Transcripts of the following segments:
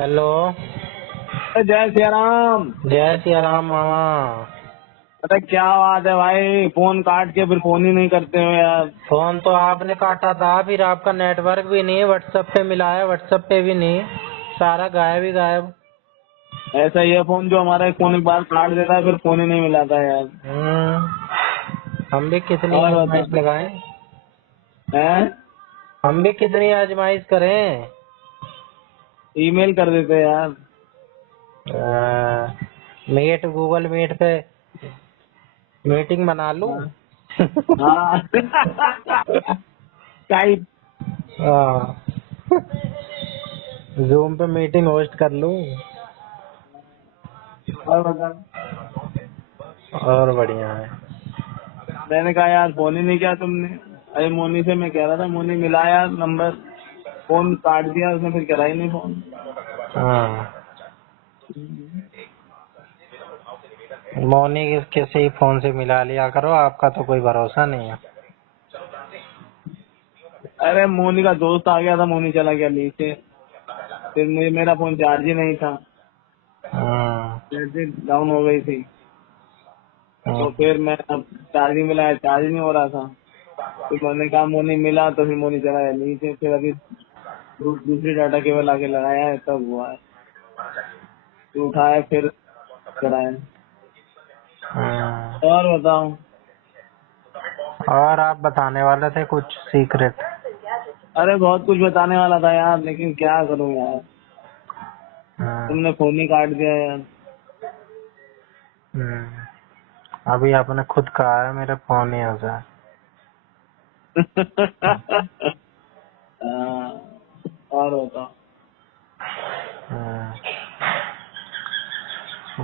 Hello. जय सिया राम। जय सिया राम मामा। अरे क्या बात है भाई, फोन काट के फिर फोन ही नहीं करते हो यार। फोन तो आपने काटा था, फिर आपका नेटवर्क भी नहीं, व्हाट्सएप पे मिलाया, व्हाट्सएप पे भी नहीं, सारा गायब ही गायब। ऐसा ही है फोन, जो हमारा फोन एक बार काट देता है फिर फोन ही नहीं मिलाता यार। हम भी कितनी और बता। आजमाइश लगाएं, हैं? हम भी कितनी आजमाइश करें। ईमेल कर देते यार। मीट, गूगल मीट पे मीटिंग बना लूं। हाँ। हाँ। स्काइप। जूम पे मीटिंग होस्ट कर लूं। और बता। और बढ़िया है। मैंने कहा यार फोन ही नहीं किया तुमने। अरे मोनी से मैं कह रहा था, मोनी मिला यार नंबर, फोन काट दिया उसने, फिर करा ही नहीं फोन। हाँ, मौनी किसी फोन से मिला लिया करो, आपका तो कोई भरोसा नहीं है। अरे मोनी का दोस्त आ गया था, मोनी चला गया नीचे, फिर मेरा फोन चार्ज ही नहीं था, हाँ, बैटरी डाउन हो गई थी। हाँ, तो फिर मैं अब चार्जिंग में लाया, चार्ज नहीं हो रहा था। फिर मैंने कहा मोनी मिला, तो फिर मोनी चला गया नीचे, फिर अभी दूसरी डाटा केबल आके लगाया है तब हुआ है। फिर उठाया फिर कराया। हाँ। और बताओ। और आप बताने वाले थे कुछ सीक्रेट। अरे बहुत कुछ बताने वाला था यार, लेकिन क्या करूं यार, हाँ, तुमने फोन ही काट दिया यार। अभी आपने खुद कहा है मेरे फोन ही ऐसा है। हाँ, और बताओ। हाँ,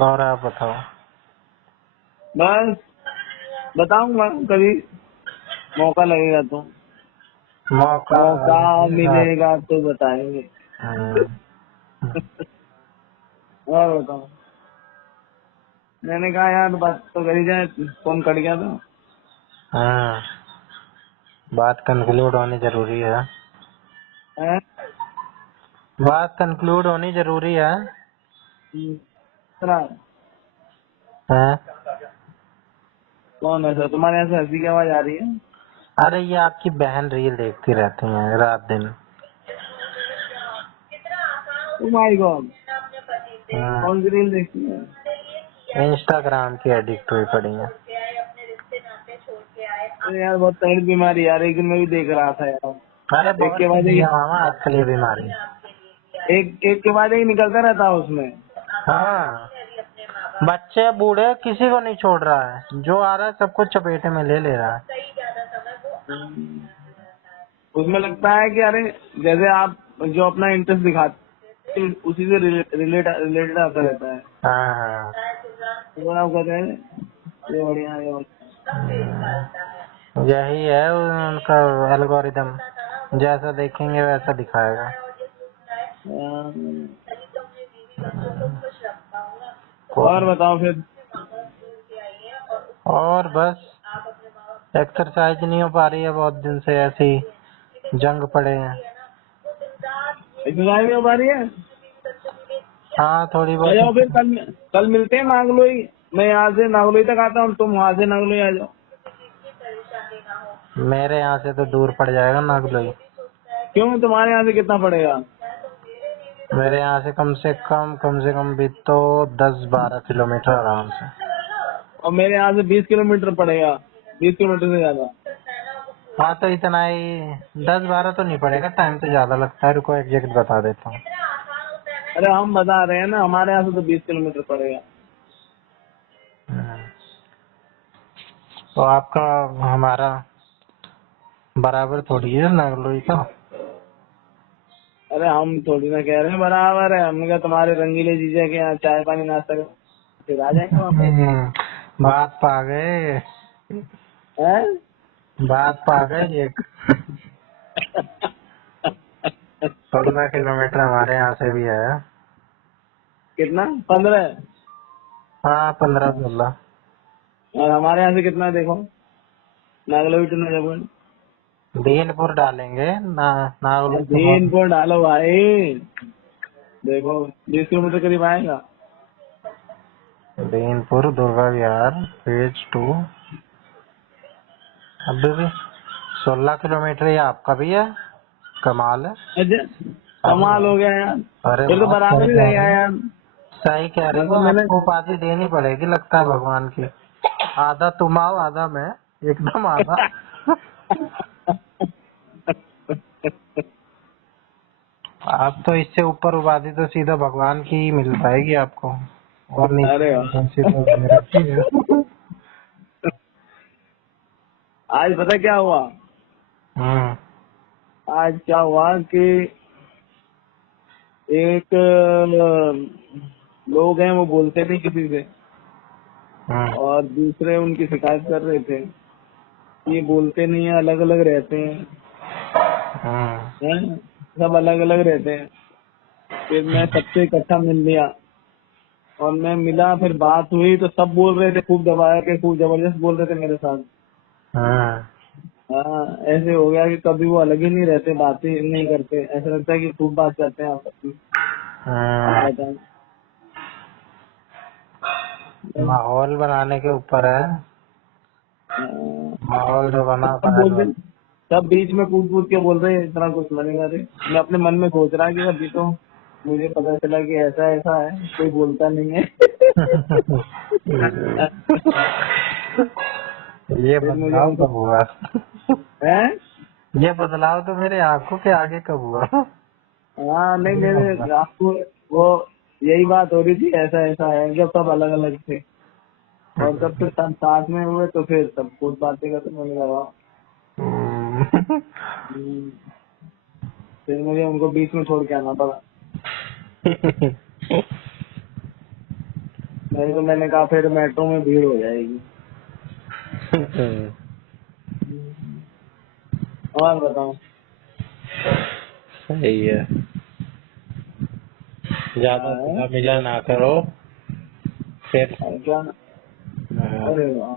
और आप बताओ। बस बताऊंगा कभी, मौका लगेगा तो। मौका मौका मिलेगा। मिलेगा तो बताएंगे। हाँ, और बताओ। मैंने कहा यार बात तो करी जाए, फोन कट गया था। हाँ, बात कंक्लूड होनी जरूरी है। हैं? बात कंक्लूड होनी जरूरी है। सुना? हैं? कौन है सर, तुम्हारे यहाँ से हंसी की आवाज आ रही है? अरे ये आपकी बहन रील देखती रहती है रात दिन। ओ माय गॉड, हाँ, कौन सी रील देखती है? इंस्टाग्राम की एडिक्ट हुई पड़ी है। अरे यार बहुत तगड़ी बीमारी यार, एक दिन मैं भी देख रहा था यार। अरे एक बहुत के बाद चली है एक, मामा आजकल ये बीमारी। एक के बाद एक निकलता रहता है उसमें। हाँ, बच्चे बूढ़े किसी को नहीं छोड़ रहा है, जो आ रहा है सबको चपेटे में ले ले रहा है। उसमें लगता है कि अरे जैसे आप जो अपना इंटरेस्ट दिखाते हैं, उसी से रिलेटेड आता रहता है। हाँ, तो आप कहते हैं ये बढ़िया है, ये बढ़िया यही है उनका एल्गोरिदम, जैसा देखेंगे वैसा दिखाएगा। है। और को- बताओ फिर। और बस एक्सरसाइज नहीं हो पा रही है बहुत दिन से, ऐसी जंग पड़े हैं। एक्सरसाइज नहीं हो पा रही है? हाँ, थोड़ी आ बहुत। जाओ फिर कल, कल मिलते हैं नागलोई। मैं यहाँ से नागलोई तक आता हूँ, तुम वहाँ से नागलोई आ जाओ। मेरे यहाँ से तो दूर पड़ जाएगा नागलोई। क्यों, तुम्हारे यहाँ से कितना पड़ेगा? मेरे यहाँ से कम से कम भी तो 10-12 किलोमीटर आराम से। और मेरे यहाँ से 20 किलोमीटर पड़ेगा, 20 किलोमीटर से ज्यादा। हाँ, तो इतना ही 10-12 तो नहीं पड़ेगा, टाइम तो ज्यादा लगता है, रुको एग्जैक्ट बता देता हूँ। अरे हम बता रहे हैं ना, हमारे यहाँ से तो 20 किलोमीटर पड़ेगा। तो आपका हमारा बराबर थोड़ी है नागलोई का। अरे हम थोड़ी ना कह रहे हैं बराबर है, हमने कहा तुम्हारे रंगीले जीजा के यहाँ चाय पानी नाश्ता कर फिर आ जाएंगे वापस। बात पा गए, हैं? बात पा गए एक। 16 किलोमीटर हमारे यहाँ से भी है। कितना, 15? हाँ, 15-16। और हमारे यहाँ से कितना है देखो, नागलोई टू नजरगंज। बीनपुर डालेंगे ना, नागलोई तो बहुत। दीनपुर डालो भाई, देखो 20 किलोमीटर करीब आएगा। बीनपुर दुर्गा विहार फेज 2 अभी भी 16 किलोमीटर ही आपका भी है। कमाल है। अच्छा अरे कमाल वाह। हो गया यार, अरे फिर तो बहुत बराबर सही ही कह रहेगा रहे हो। यार। सही कह रहे हो। मतलब मैंने आपको उपाधि देनी पड़ेगी लगता है भगवान की। आधा तुम आओ आधा मैं, एकदम आधा। आप तो इससे ऊपर उपाधि तो सीधा भगवान की ही मिल पाएगी आपको, और नीचे अरे की वाह। एजेंसी तो दे रखी है। आज पता क्या हुआ? हम्म आज क्या हुआ कि एक लोग हैं वो बोलते नहीं किसी से, हम्म और दूसरे उनकी शिकायत कर रहे थे, ये बोलते नहीं है, अलग अलग रहते हम्म हैं, सब अलग अलग रहते हैं। फिर मैं सबसे इकट्ठा मिल लिया, और मैं मिला, फिर बात हुई तो सब बोल रहे थे, खूब दबाया के खूब जबरदस्त बोल रहे थे मेरे साथ। हम्म हाँ ऐसे हो गया कि कभी वो अलग ही नहीं रहते, बातें नहीं करते, ऐसा लगता है कि खूब बात करते हैं आपस में। आप हम्म। बताएं। माहौल बनाने के ऊपर है। हाँ, माहौल जो बना सब बोल पाएगा। रहे, सब बीच में कूद कूद के बोल रहे हैं, इतना कुछ बनेगा रे। मैं अपने मन में सोच रहा कि अभी तो मुझे पता चला कि ऐसा ऐसा है, कोई बोलता नहीं है। ये फिर मुझे बदलाव उनको कब हुआ? है। ये बदलाव तो मेरे आंखों के आगे कब हुआ? हाँ नहीं, ये मेरे बदलाव। आपको वो यही बात हो रही थी, ऐसा ऐसा है, जब सब अलग अलग थे, और जब फिर सब साथ में हुए तो फिर सब कुछ बातें करते, मैंने कहा वाह। हम्म, फिर मुझे उनको बीच में छोड़ के आना पड़ा। नहीं तो मैंने कहा फिर मेट्रो में भीड़ हो जाएगी। और बताओ। सही है। ज्यादा हाँ, मिला मिला ना करो फिर। और क्या। हाँ, अरे वाह।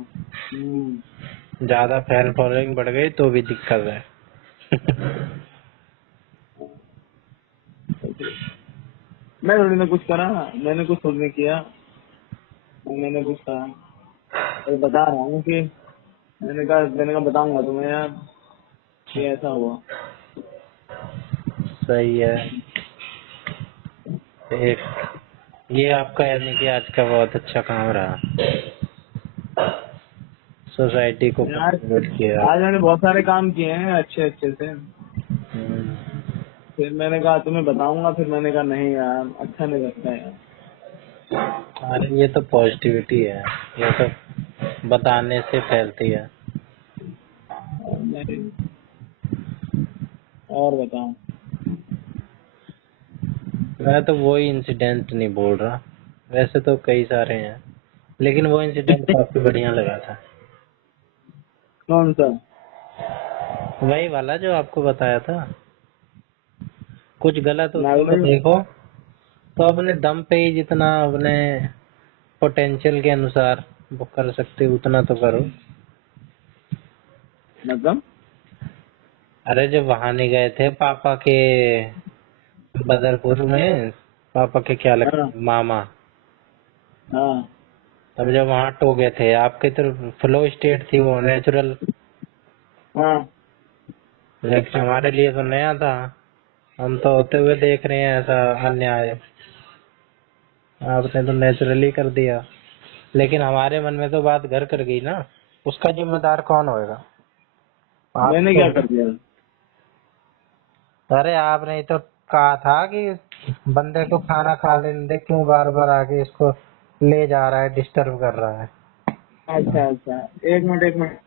ज्यादा फैन फॉलोइंग बढ़ गई तो भी दिक्कत है। मैं थोड़ी ना कुछ करा, मैंने कुछ थोड़ी ना किया, मैंने कुछ कहा, तो बता रहा हूँ कि मैंने कहा बताऊंगा तुम्हें यार कि ऐसा हुआ। सही है। एक ये आपका यानी कि आज का बहुत अच्छा काम रहा, सोसाइटी को यार कंट्रीब्यूट किया। आज मैंने बहुत सारे काम किए हैं अच्छे अच्छे से। हम्म। फिर मैंने कहा तुम्हें बताऊंगा, फिर मैंने कहा नहीं यार अच्छा नहीं लगता यार। अरे ये तो पॉजिटिविटी है, ये तो बताने से फैलती है। और बताओ। मैं तो वही इंसिडेंट नहीं बोल रहा, वैसे तो कई सारे हैं, लेकिन वो इंसिडेंट काफी बढ़िया लगा था। कौन सा? वही वाला जो आपको बताया था। कुछ गलत हो तो नागलोई? देखो, तो अपने दम पे ही जितना अपने पोटेंशियल के अनुसार वो कर सकते हो उतना तो करो। मतलब? अरे जब वहां नहीं गए थे पापा के बदरपुर में, पापा के क्या हाँ लगते मामा, हाँ तब जब वहां टोके थे आपके तो फ्लो स्टेट थी वो नेचुरल, हाँ। लेकिन हमारे लिए तो नया था। हम तो होते हुए देख रहे हैं ऐसा अन्याय, आपने तो नेचुरली कर दिया। लेकिन हमारे मन में तो बात घर कर गई ना, उसका जिम्मेदार कौन होएगा? आप मैंने तो। क्या कर दिया? अरे आपने ही तो कहा था कि बंदे को खाना खा लेने दे, क्यों बार बार आके इसको ले जा रहा है, डिस्टर्ब कर रहा है। अच्छा अच्छा, एक मिनट एक minute.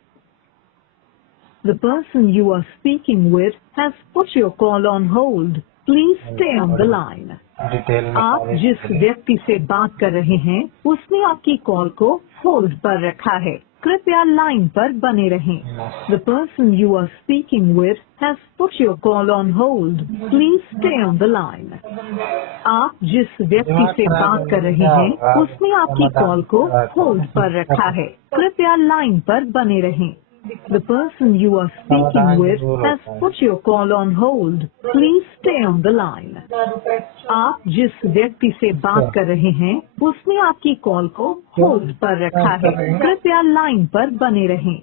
The person you are speaking with has put your call on hold. Please stay on the बड़ी line. डिटेल में आप सारी जिस डिटेल। व्यक्ति से बात कर रहे हैं उसने आपकी कॉल को होल्ड पर रखा है, कृपया लाइन पर बने रहें। The person you are speaking with has put your call on hold. Please stay on the line. आप जिस व्यक्ति दिमाग से खराब बात होने कर से रहे क्या हैं होगा? उसने आपकी समाधान कॉल को क्या है? होल्ड पर रखा है, कृपया लाइन पर बने रहें। The person you are speaking समाधान with जरूर has होता है। put your call on hold. Please stay on the line. आप जिस व्यक्ति से बात कर रहे हैं उसने आपकी कॉल को होल्ड पर रखा है। कृपया लाइन पर बने रहें।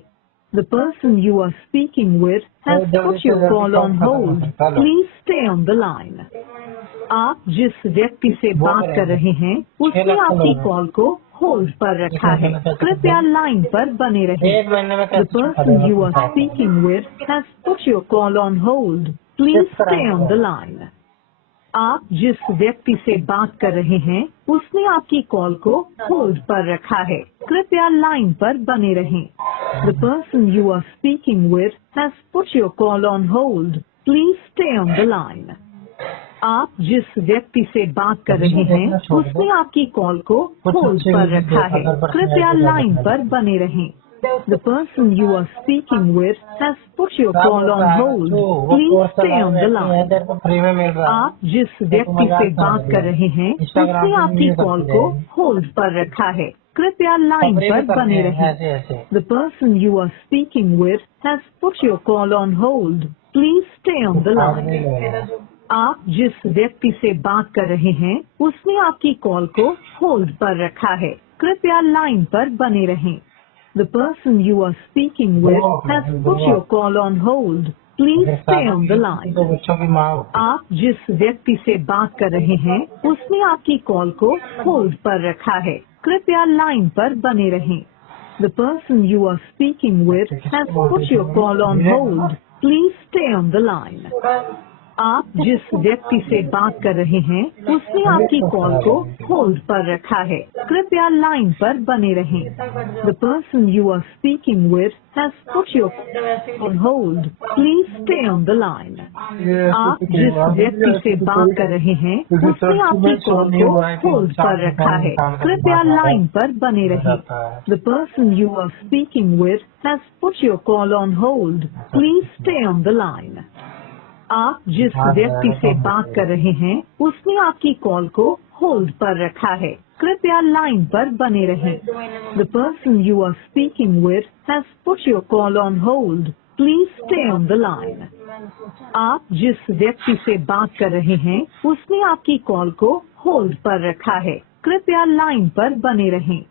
The person you are speaking with has put your call on hold. Please stay on the line. आप जिस व्यक्ति से बात कर रहे हैं उसने आपकी कॉल को होल्ड पर रखा है। कृपया लाइन पर बने रहें। एक महीने में The कैसे person you are speaking with has put your call on hold. Please stay on the line. आप जिस व्यक्ति से बात कर रहे हैं उसने आपकी कॉल को होल्ड पर रखा है। कृपया लाइन पर बने रहें। The person you are speaking with has put your call on hold. Please stay on the line. आप जिस व्यक्ति से बात कर रहे हैं उसने आपकी कॉल को होल्ड पर रखा है। कृपया लाइन पर बने रहें। The person you are speaking with has put your call on hold. Please stay on the line. Free में मिल रहा है। आप जिस व्यक्ति से बात कर रहे हैं उसने आपकी कॉल को होल्ड पर रखा है। कृपया लाइन पर बने रहें। ऐसे ऐसे The person you are speaking with has put your call on hold. Please stay on the line. आप जिस व्यक्ति से बात कर रहे हैं उसने आपकी कॉल को होल्ड पर रखा है। कृपया लाइन पर बने रहें। The person you are speaking with has put your call on hold. Please stay on the line. तो बच्चों की माँ आप जिस व्यक्ति से बात कर रहे हैं उसने आपकी कॉल को होल्ड पर रखा है। कृपया लाइन पर बने रहें। The person you are speaking with has put your call on hold. Please stay on the line. आप जिस व्यक्ति से बात कर रहे हैं उसने आपकी कॉल को होल्ड पर रखा है। कृपया लाइन पर बने रहें। The person you are speaking with has put your call on hold. Please stay on the line. आप जिस व्यक्ति से बात कर रहे हैं उसने आपकी कॉल को होल्ड पर रखा है। कृपया लाइन पर बने रहें। The person you are speaking with has put your call on hold. Please stay on the line. आप जिस व्यक्ति से बात कर रहे हैं उसने आपकी कॉल को होल्ड पर रखा है। कृपया लाइन पर बने रहें। The person you are speaking with has put your call on hold. Please stay on the line. आप जिस व्यक्ति से बात कर रहे हैं उसने आपकी कॉल को होल्ड पर रखा है। कृपया लाइन पर बने रहें।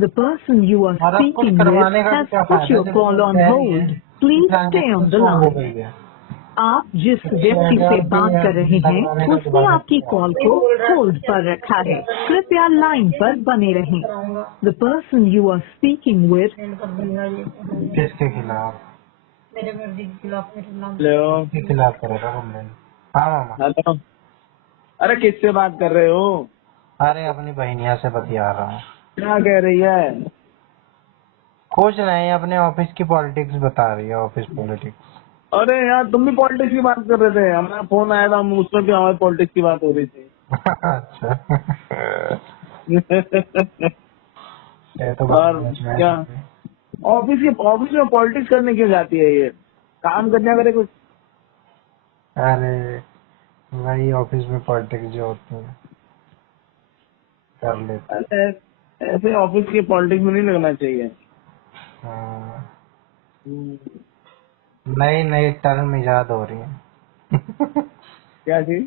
The person you are speaking with has put your call on hold. Please stay on the line. आप जिस व्यक्ति से बात कर रहे हैं उसने आपकी कॉल को होल्ड पर रखा है। कृपया लाइन पर बने रहें। The person you are speaking with किसके खिलाफ? हेलो। किसके खिलाफ करेगा कंप्लेन? हाँ मामा। हेलो। अरे किससे बात कर रहे हो? अरे अपनी बहनिया से बतिया रहा हूँ। क्या कह रही है? कुछ नहीं, अपने ऑफिस की पॉलिटिक्स बता रही है। Office politics. अरे यार तुम भी पॉलिटिक्स की बात कर रहे थे। हमारा फोन आया था उसमें भी हमारी पॉलिटिक्स की बात हो रही थी। अच्छा ये तो और क्या ऑफिस में पॉलिटिक्स करने क्यों जाती है? ये काम करने करे कुछ। अरे वही ऑफिस में पॉलिटिक्स जो होती है कर लेते। अरे ऐसे ऑफिस की पॉलिटिक्स में नहीं लगना चाहिए। हाँ। नई नई टर्म इजाद हो रही है। क्या चीज?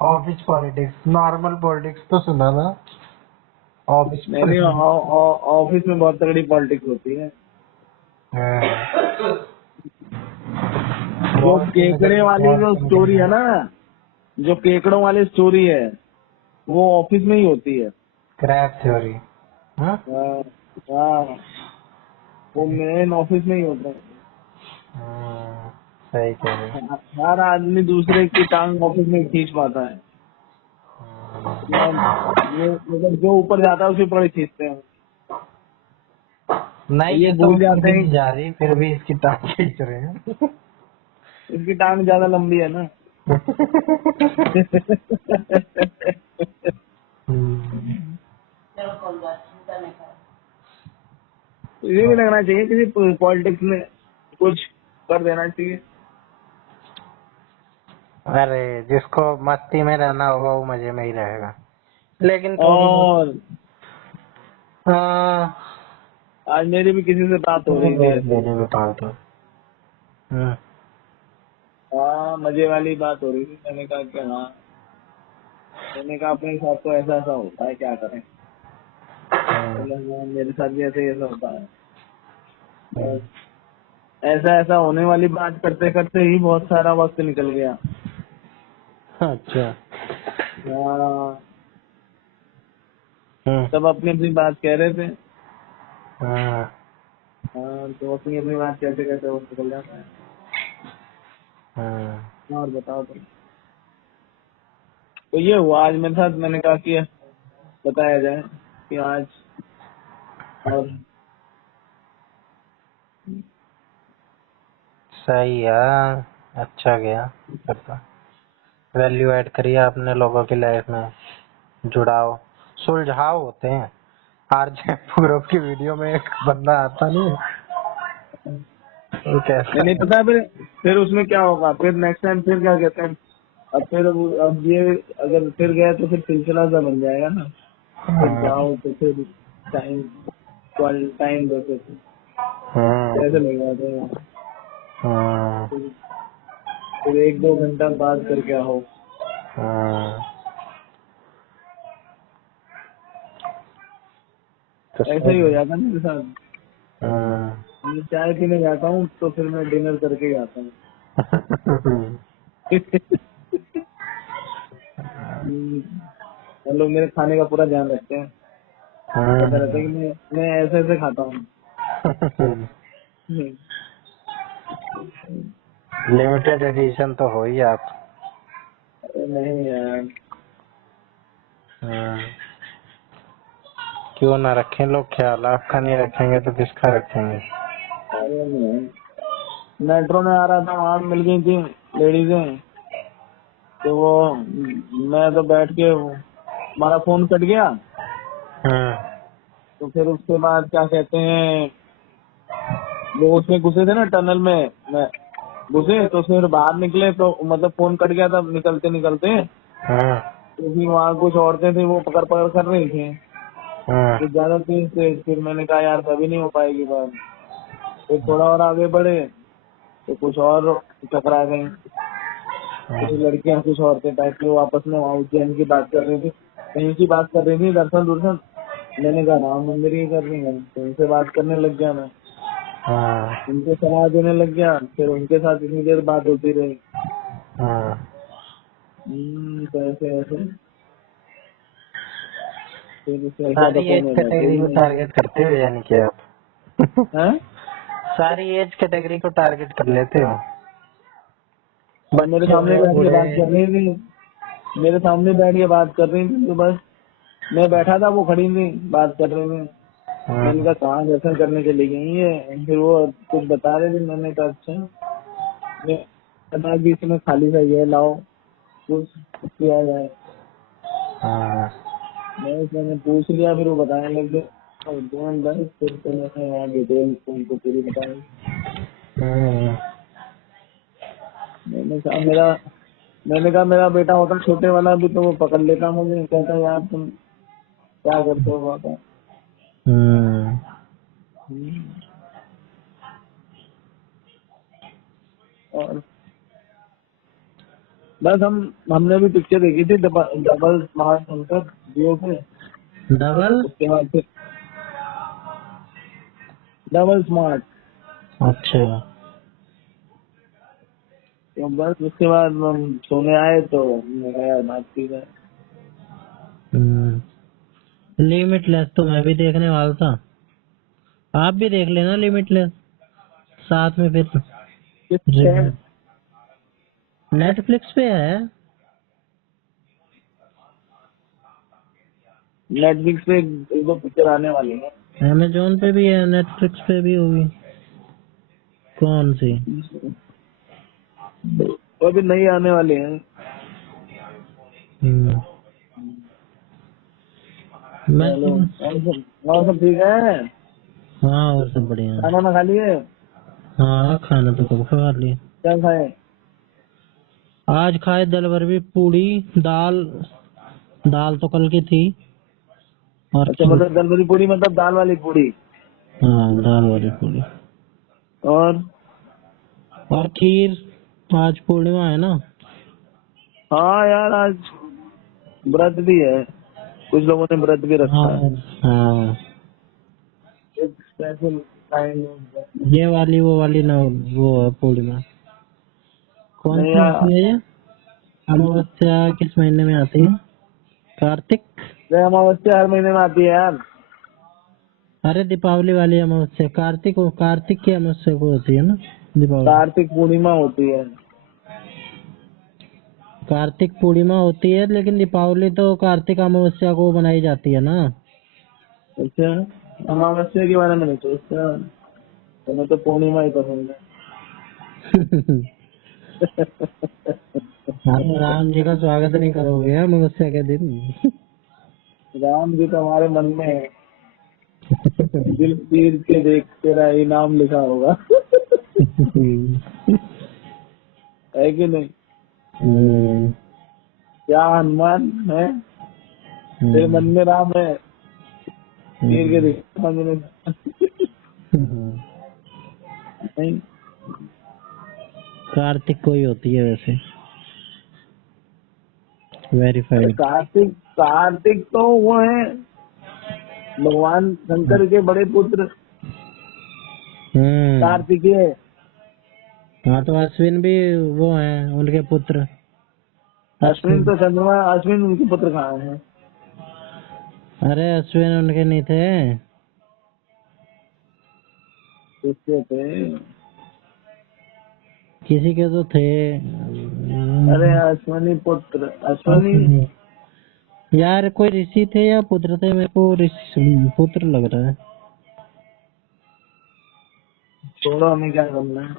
Office politics. नॉर्मल पॉलिटिक्स तो सुना ना, ऑफिस नहीं ऑफिस में बहुत तगड़ी पॉलिटिक्स होती है। जो केकड़े वाली जो स्टोरी है ना, जो केकड़ों वाली स्टोरी है वो ऑफिस में ही होती है। Crack theory. हाँ, वो मेन ऑफिस में ही होता है। सही कह रहे हो। हर आदमी दूसरे की टांग ऑफिस में खींच पाता है। मतलब जो ऊपर जाता है उसे ऊपर खींचते हैं। नहीं ये ये भूल जाते हैं जा रही, फिर भी इसकी टांग खींच रहे हैं। इसकी टांग ज्यादा लंबी है ना। ये भी लगना चाहिए किसी पॉलिटिक्स में कुछ कर देना चाहिए। अरे जिसको मस्ती में रहना होगा वो मजे में ही रहेगा। लेकिन और आज मेरी भी किसी से बात हो रही थी। देने में फालतू। हाँ, मजे वाली बात हो रही थी। मैंने कहा कि हाँ, मैंने कहा अपने साथ तो ऐसा ऐसा होता है, क्या करें। बोला, हाँ, मेरे साथ भी ऐसा ही ऐसा होता है। बस ऐसा ऐसा होने वाली बात करते करते ही बहुत सारा वक्त निकल गया। अच्छा। हाँ, सब अपनी अपनी बात कह रहे थे। हाँ। हाँ, तो अपनी अपनी बात कहते कहते वक्त निकल जाता है। और बताओ तुम। तो ये हुआ आज मेरे साथ। मैंने कहा कि बताया जाए कि आज। और सही है, अच्छा गया। वैल्यू ऐड करिए आपने लोगों की लाइफ में, जुड़ाव सुलझाव होते हैं। आरजे पूरब की वीडियो में एक बंदा आता नहीं है, वो कैसा नहीं पता। फिर उसमें क्या होगा, फिर नेक्स्ट टाइम फिर क्या कहते हैं। अब ये अगर फिर गया तो फिर सिलसिला सा बन जाएगा ना। फिर जाओ तो फिर टाइम टाइम दो, फिर कैसे लगा तो फिर 1-2 घंटा बात करके आओ। ऐसा ही हो जाता है मेरे साथ। मैं चाय पीने जाता हूँ तो फिर मैं डिनर करके ही आता हूँ। लोग मेरे खाने का पूरा ध्यान रखते हैं। पता रहता है कि मैं ऐसे ऐसे खाता हूँ। लिमिटेड एडिशन तो हो ही आप। अरे नहीं यार, क्यों ना रखें लोग ख्याल, आपका नहीं रखेंगे तो किसका रखेंगे। अरे नहीं। मेट्रो में आ रहा था, वहां मिल गई थी लेडीजें। तो वो मैं तो बैठ के, हमारा फोन कट गया। तो फिर उसके बाद क्या कहते हैं, वो उसमें घुसे थे ना टनल में, मैं घुसे तो फिर बाहर निकले तो मतलब फोन कट गया था निकलते निकलते। तो फिर वहाँ कुछ औरतें थी, वो पकड़ पकड़ कर रही थी तो ज्यादा तेज थे। फिर मैंने कहा यार कभी नहीं हो पाएगी बात। फिर थोड़ा और आगे बढ़े तो कुछ और टकरा गई। कुछ लड़कियां कुछ औरतें टाइप की, वो आपस में वहाँ उज्जैन की बात कर रही थी, कहीं की बात कर रही थी, दर्शन दुर्शन। मैंने कहा राम मंदिर ही कर रही है, तो उनसे बात करने लग गया मैं। उनके सलाह देने लग गया, फिर उनके साथ इतनी देर बात होती रही। तो ऐसे ऐसे फिर उससे ऐसा सारी एज कैटेगरी को टारगेट करते हो यानी कि आप? हैं? सारी एज कैटेगरी को टारगेट कर लेते हो? मेरे सामने बैठ के बात कर रही थी, मेरे सामने बैठ के बात कर रही थी, तो बस मैं बैठा था, वो खड़ी थी बात कर रही थी। मैंने कहा कहाँ दर्शन करने के लिए गई है, फिर वो कुछ बता रहे थे। मैंने कहा अच्छा, मैं बीच में खाली सा ये लाओ कुछ किया जाए। मैंने पूछ लिया, फिर वो बताने लग गए। बस फिर तो मैंने यहाँ डिटेल उनको पूरी बताई। मैंने कहा मेरा बेटा होता छोटे वाला भी तो वो पकड़ लेता मुझे, कहता यार तुम क्या करते हो पापा। और बस हमने भी पिक्चर देखी थी डबल स्मार्ट शंकर जियो पे। डबल उसके बाद फिर डबल स्मार्ट। अच्छा। तो बस उसके बाद हम सोने आए तो मैंने कहा यार बात की जाए। लिमिटलेस तो मैं भी देखने वाला था, आप भी देख लेना लिमिटलेस साथ में। फिर नेटफ्लिक्स पे है। नेटफ्लिक्स पे एक दो पिक्चर आने वाली है। अमेजोन पे भी है, नेटफ्लिक्स पे भी होगी। कौन सी? वो भी नई आने वाली है। मैं चलो और सब ठीक है। हाँ और सब बढ़िया। खाना ना खा लिए? हाँ खाना तो कब खा लिया। क्या खाए? आज खाए दल भर भी, पूड़ी दाल। दाल तो कल की थी। और अच्छा, मतलब दल भरी पूड़ी, मतलब दाल वाली पूड़ी। हाँ, दाल वाली पूड़ी और खीर। आज पूर्णिमा है ना। हाँ यार, आज व्रत भी है, कुछ लोगों ने व्रत भी रखा है। हाँ, एक स्पेशल टाइम ये वाली वो वाली ना, वो है पूर्णिमा। कौन नहीं सी यार, होती है ये? अमावस्या किस महीने में आती है? कार्तिक। ये अमावस्या हर महीने में आती है यार। अरे दीपावली वाली अमावस्या कार्तिक की अमावस्या को होती है ना दीपावली। कार्तिक पूर्णिमा होती है। कार्तिक पूर्णिमा होती है, लेकिन दीपावली तो कार्तिक अमावस्या को बनाई जाती है ना। अच्छा, अमावस्या के बारे में नहीं सोचता, तुम्हें तो पूर्णिमा ही पसंद है। हाँ, तो राम जी का स्वागत नहीं करोगे अमावस्या के दिन? राम जी तो हमारे मन में है, दिल चीर के देख तेरा इनाम लिखा होगा। है कि नहीं? क्या हनुमान है तेरे मन में, राम है, चीर के देख मन में। नहीं, कार्तिक को ही होती है वैसे, वेरीफाइड। कार्तिक तो वो है भगवान शंकर के बड़े पुत्र कार्तिकेय। हाँ, तो अश्विन भी वो हैं उनके पुत्र। अश्विन तो चंद्रमा, अश्विन उनके पुत्र कहाँ है? अरे अश्विन उनके नहीं थे। किसके थे? किसी के तो थे। अरे अश्विनी पुत्र, अश्विनी यार कोई ऋषि थे या पुत्र थे, मेरे को पुत्र लग रहा है। छोड़ो, हमें क्या करना है।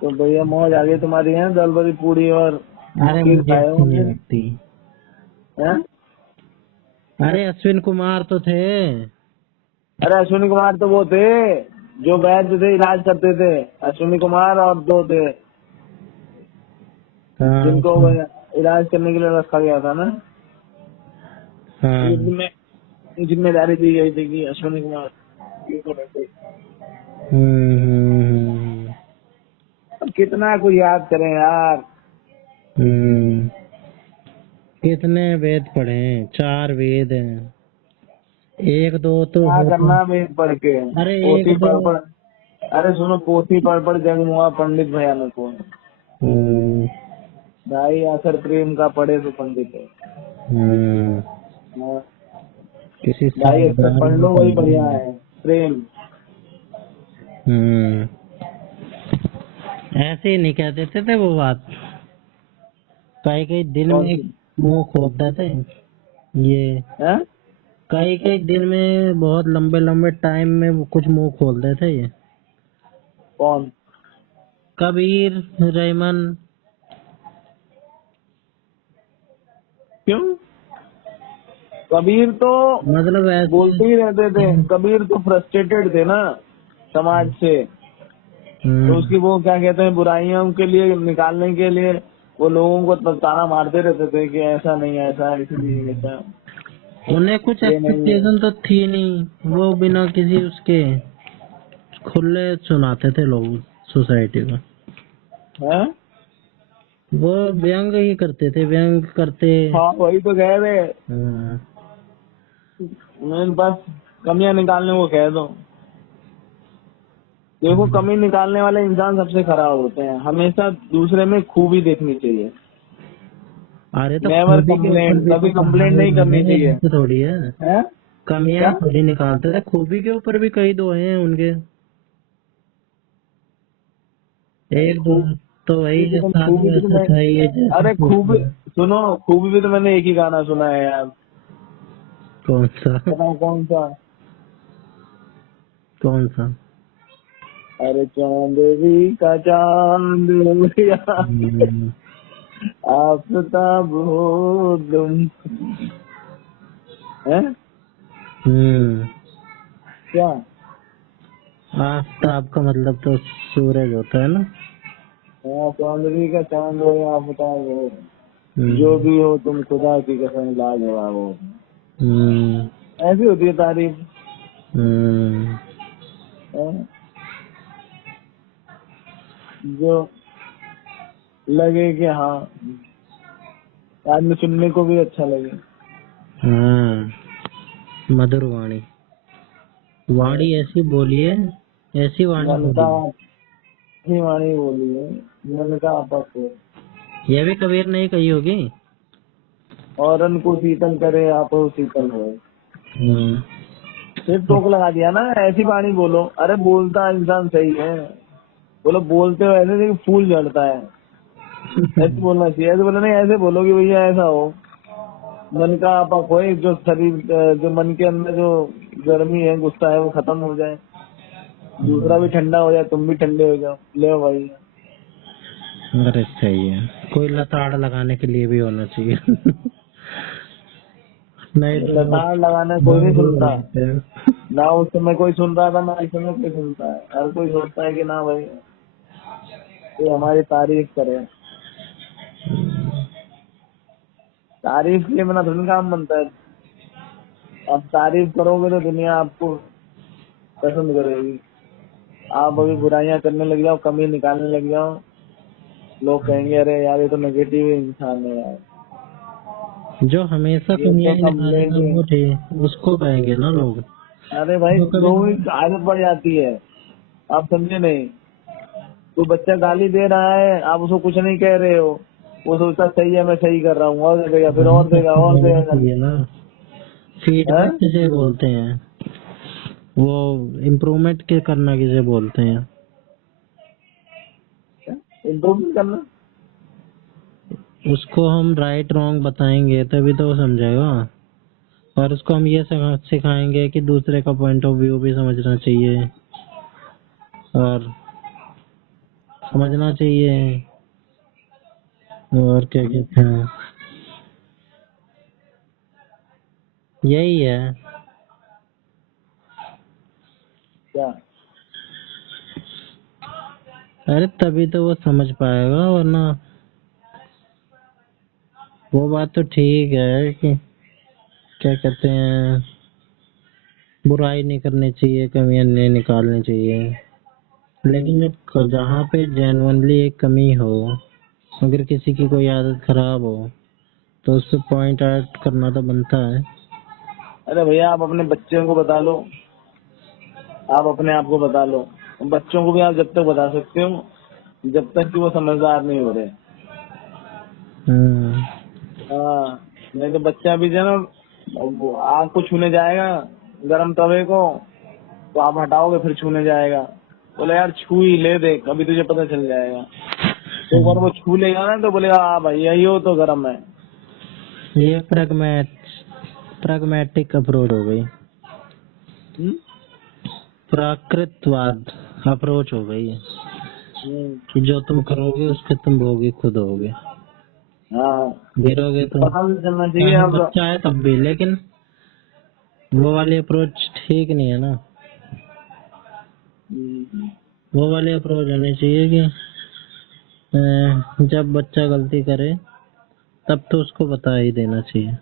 तो भैया मौज आ गई तुम्हारी है, दाल बड़ी पूड़ी और अरे खीर मुझे खाए अच्छी नहीं होंगे। लगती। हैं? अरे अश्विन कुमार तो थे। अरे अश्विनी कुमार तो वो थे जो वैद्य थे, इलाज करते थे। अश्विनी कुमार और दो थे हाँ, जिनको इलाज करने के लिए रखा गया था ना। हाँ। जिनमें जिम्मेदारी दी गई थी कि अश्विनी कुमार ये तो रहते। अब कितना कुछ याद करें यार। कितने वेद पढ़े हैं? 4 वेद हैं। एक दो तो क्या होते। करना वेद पढ़ के? अरे एक पोथी दो। पढ़ पढ़, अरे सुनो, पोथी पढ़ पढ़ जग मुआ पंडित भयानक हो। भाई आखिर प्रेम का पढ़े तो पंडित है। हाँ, किसी भाई अक्षर सावधान पढ़ में लो, वही बढ़िया है। प्रेम ऐसे ही नहीं कह देते थे वो बात। कई कई दिन कौन में सी मुंह खोलते थे ये। है? कई कई दिन में बहुत लंबे लंबे टाइम में वो कुछ मुंह खोलते थे ये। कौन? कबीर, रहीमन। क्यों? कबीर तो मतलब बोलते ऐसे। ही रहते थे। कबीर तो फ्रस्ट्रेटेड थे ना समाज से, तो उसकी वो क्या कहते हैं, बुराइयों के लिए निकालने के लिए वो लोगों को ताना मारते रहते थे कि ऐसा नहीं, ऐसा है, इसलिए ऐसा उन्हें कुछ ये नहीं है। एक्सपेक्टेशन तो थी नहीं, वो बिना किसी उसके खुले सुनाते थे लोग सोसाइटी को। हैं? वो व्यंग ही करते थे, व्यंग करते। हाँ, वही तो कह रहे। हाँ। मेरे पास कमियां निकालने को कह दो। देखो, कमी निकालने वाले इंसान सबसे खराब होते हैं। हमेशा दूसरे में खूबी देखनी चाहिए। अरे तो नेवर खूबी के ऊपर कंप्लेंट, भी तो कभी कंप्लेंट कहानी नहीं करनी है, चाहिए। ऐसे थोड़ी है। हैं? कमियां क्या? थोड़ी निकालते थे, खूबी के ऊपर भी कई दो हैं उनके। एक दो तो वही है, साथ खूबी भी तो वैसा मैं, था ये जैसा अरे खूबी सोचता है। सुनो, खूबी भी तो मैंने एक ही गाना सुना है यार। कौन सा? बताओ कौन सा? कौन सा? अरे चांदनी का चांद या हम्म, आफ्ताब हो तुम। है हम्म। क्या? आफ्ताब का मतलब तो सूरज होता है ना। हाँ, चांदनी का चांद हो या आफ्ताब हो। जो भी हो तुम खुदा की कसम लाजवाब हो। हम्म, ऐसी होती है तारीफ। हम्म, हैं? जो लगे कि हाँ आदमी सुनने को भी अच्छा लगे। मधुर वाणी, वाणी ऐसी बोलिए, ऐसी वाणी मन का बोलिए। ही वाणी बोली है, मन का आपस हो। ये भी कबीर ने ही कही होगी। और उनको शीतल करे आप शीतल हो। हम्म, फिर टोक लगा दिया ना, ऐसी वाणी बोलो। अरे बोलता इंसान सही है, बोलो बोलते हो ऐसे नहीं कि फूल झड़ता है। ऐसे बोलना चाहिए, ऐसे बोलो नहीं, ऐसे बोलो कि भैया ऐसा हो। मन का आपा खोए, जो शरीर जो मन के अंदर जो गर्मी है गुस्सा है वो खत्म हो जाए, दूसरा भी ठंडा हो जाए, तुम भी ठंडे हो जाओ। ले भाई। अरे सही है, कोई लताड़ लगाने के लिए भी होना चाहिए। नहीं तो लताड़ लगाना कोई नहीं मंगरूर सुनता, होते हैं। ना उस समय कोई सुन रहा था ना इस समय कोई सुनता है। हर कोई सोचता है कि ना भाई ये हमारी तारीफ करे। तारीफ के लिए मेरा धुन काम बनता है। आप तारीफ करोगे तो दुनिया आपको पसंद करेगी। आप अभी बुराइयां करने लग जाओ, कमी निकालने लग जाओ, लोग कहेंगे अरे यार ये तो नेगेटिव इंसान है यार, जो हमेशा ये तो कमियां कंप्लेंट निकालेगा ही। वो थे, उसको कहेंगे ना लोग। अरे भाई जो कभी लोगों की आदत पड़ जाती है, आप समझे नहीं। कोई बच्चा गाली दे रहा है, आप उसको कुछ नहीं कह रहे हो, वो सोचता सही है मैं सही कर रहा हूँ, और दे देगा, फिर वही और तो देगा और देगा समझना गाली। चाहिए ना, हैं? फीडबैक किसे बोलते हैं, वो इम्प्रूवमेंट के करना किसे बोलते हैं। इम्प्रूवमेंट करना। उसको हम राइट रॉन्ग बताएंगे तभी तो वो समझेगा, और उसको हम ये सिखाएंगे कि दूसरे का पॉइंट ऑफ व्यू भी समझना चाहिए, और समझना चाहिए, और क्या कहते हैं, यही है। क्या? अरे तभी तो वो समझ पाएगा, वरना वो बात तो ठीक है कि क्या कहते हैं, बुराई नहीं करनी चाहिए, कमियां नहीं निकालनी चाहिए, लेकिन जब जहाँ पे जेन्युइनली एक कमी हो, अगर किसी की कोई आदत खराब हो तो उससे पॉइंट आउट करना तो बनता है। अरे भैया आप अपने बच्चों को बता लो, आप अपने आप को बता लो। बच्चों को भी आप जब तक बता सकते हो जब तक कि वो समझदार नहीं हो रहे। हम्म, हाँ, नहीं तो बच्चा भी जो है ना वो आग को छूने जाएगा गरम तवे को, तो आप हटाओगे फिर छूने जाएगा। बोले यार छू ही ले दे, कभी तुझे पता चल जाएगा। तो एक बार वो छू लेगा ना तो बोलेगा हाँ भाई यही हो तो गरम है। ये प्रैग्मेटिक अप्रोच हो गई, हम्म? प्राकृतवाद अप्रोच हो गई है हम्म। कि जो तुम करोगे उसके तुम भोगी खुद होगे, हाँ, गिरोगे तो पता नहीं चलना चाहिए चाहे अब। बच्चा है तब भी, लेकिन वो वाली अप्रोच ठीक नहीं है ना। हम्म। वो वाली अप्रोच होनी चाहिए कि जब बच्चा गलती करे तब तो उसको बता ही देना चाहिए,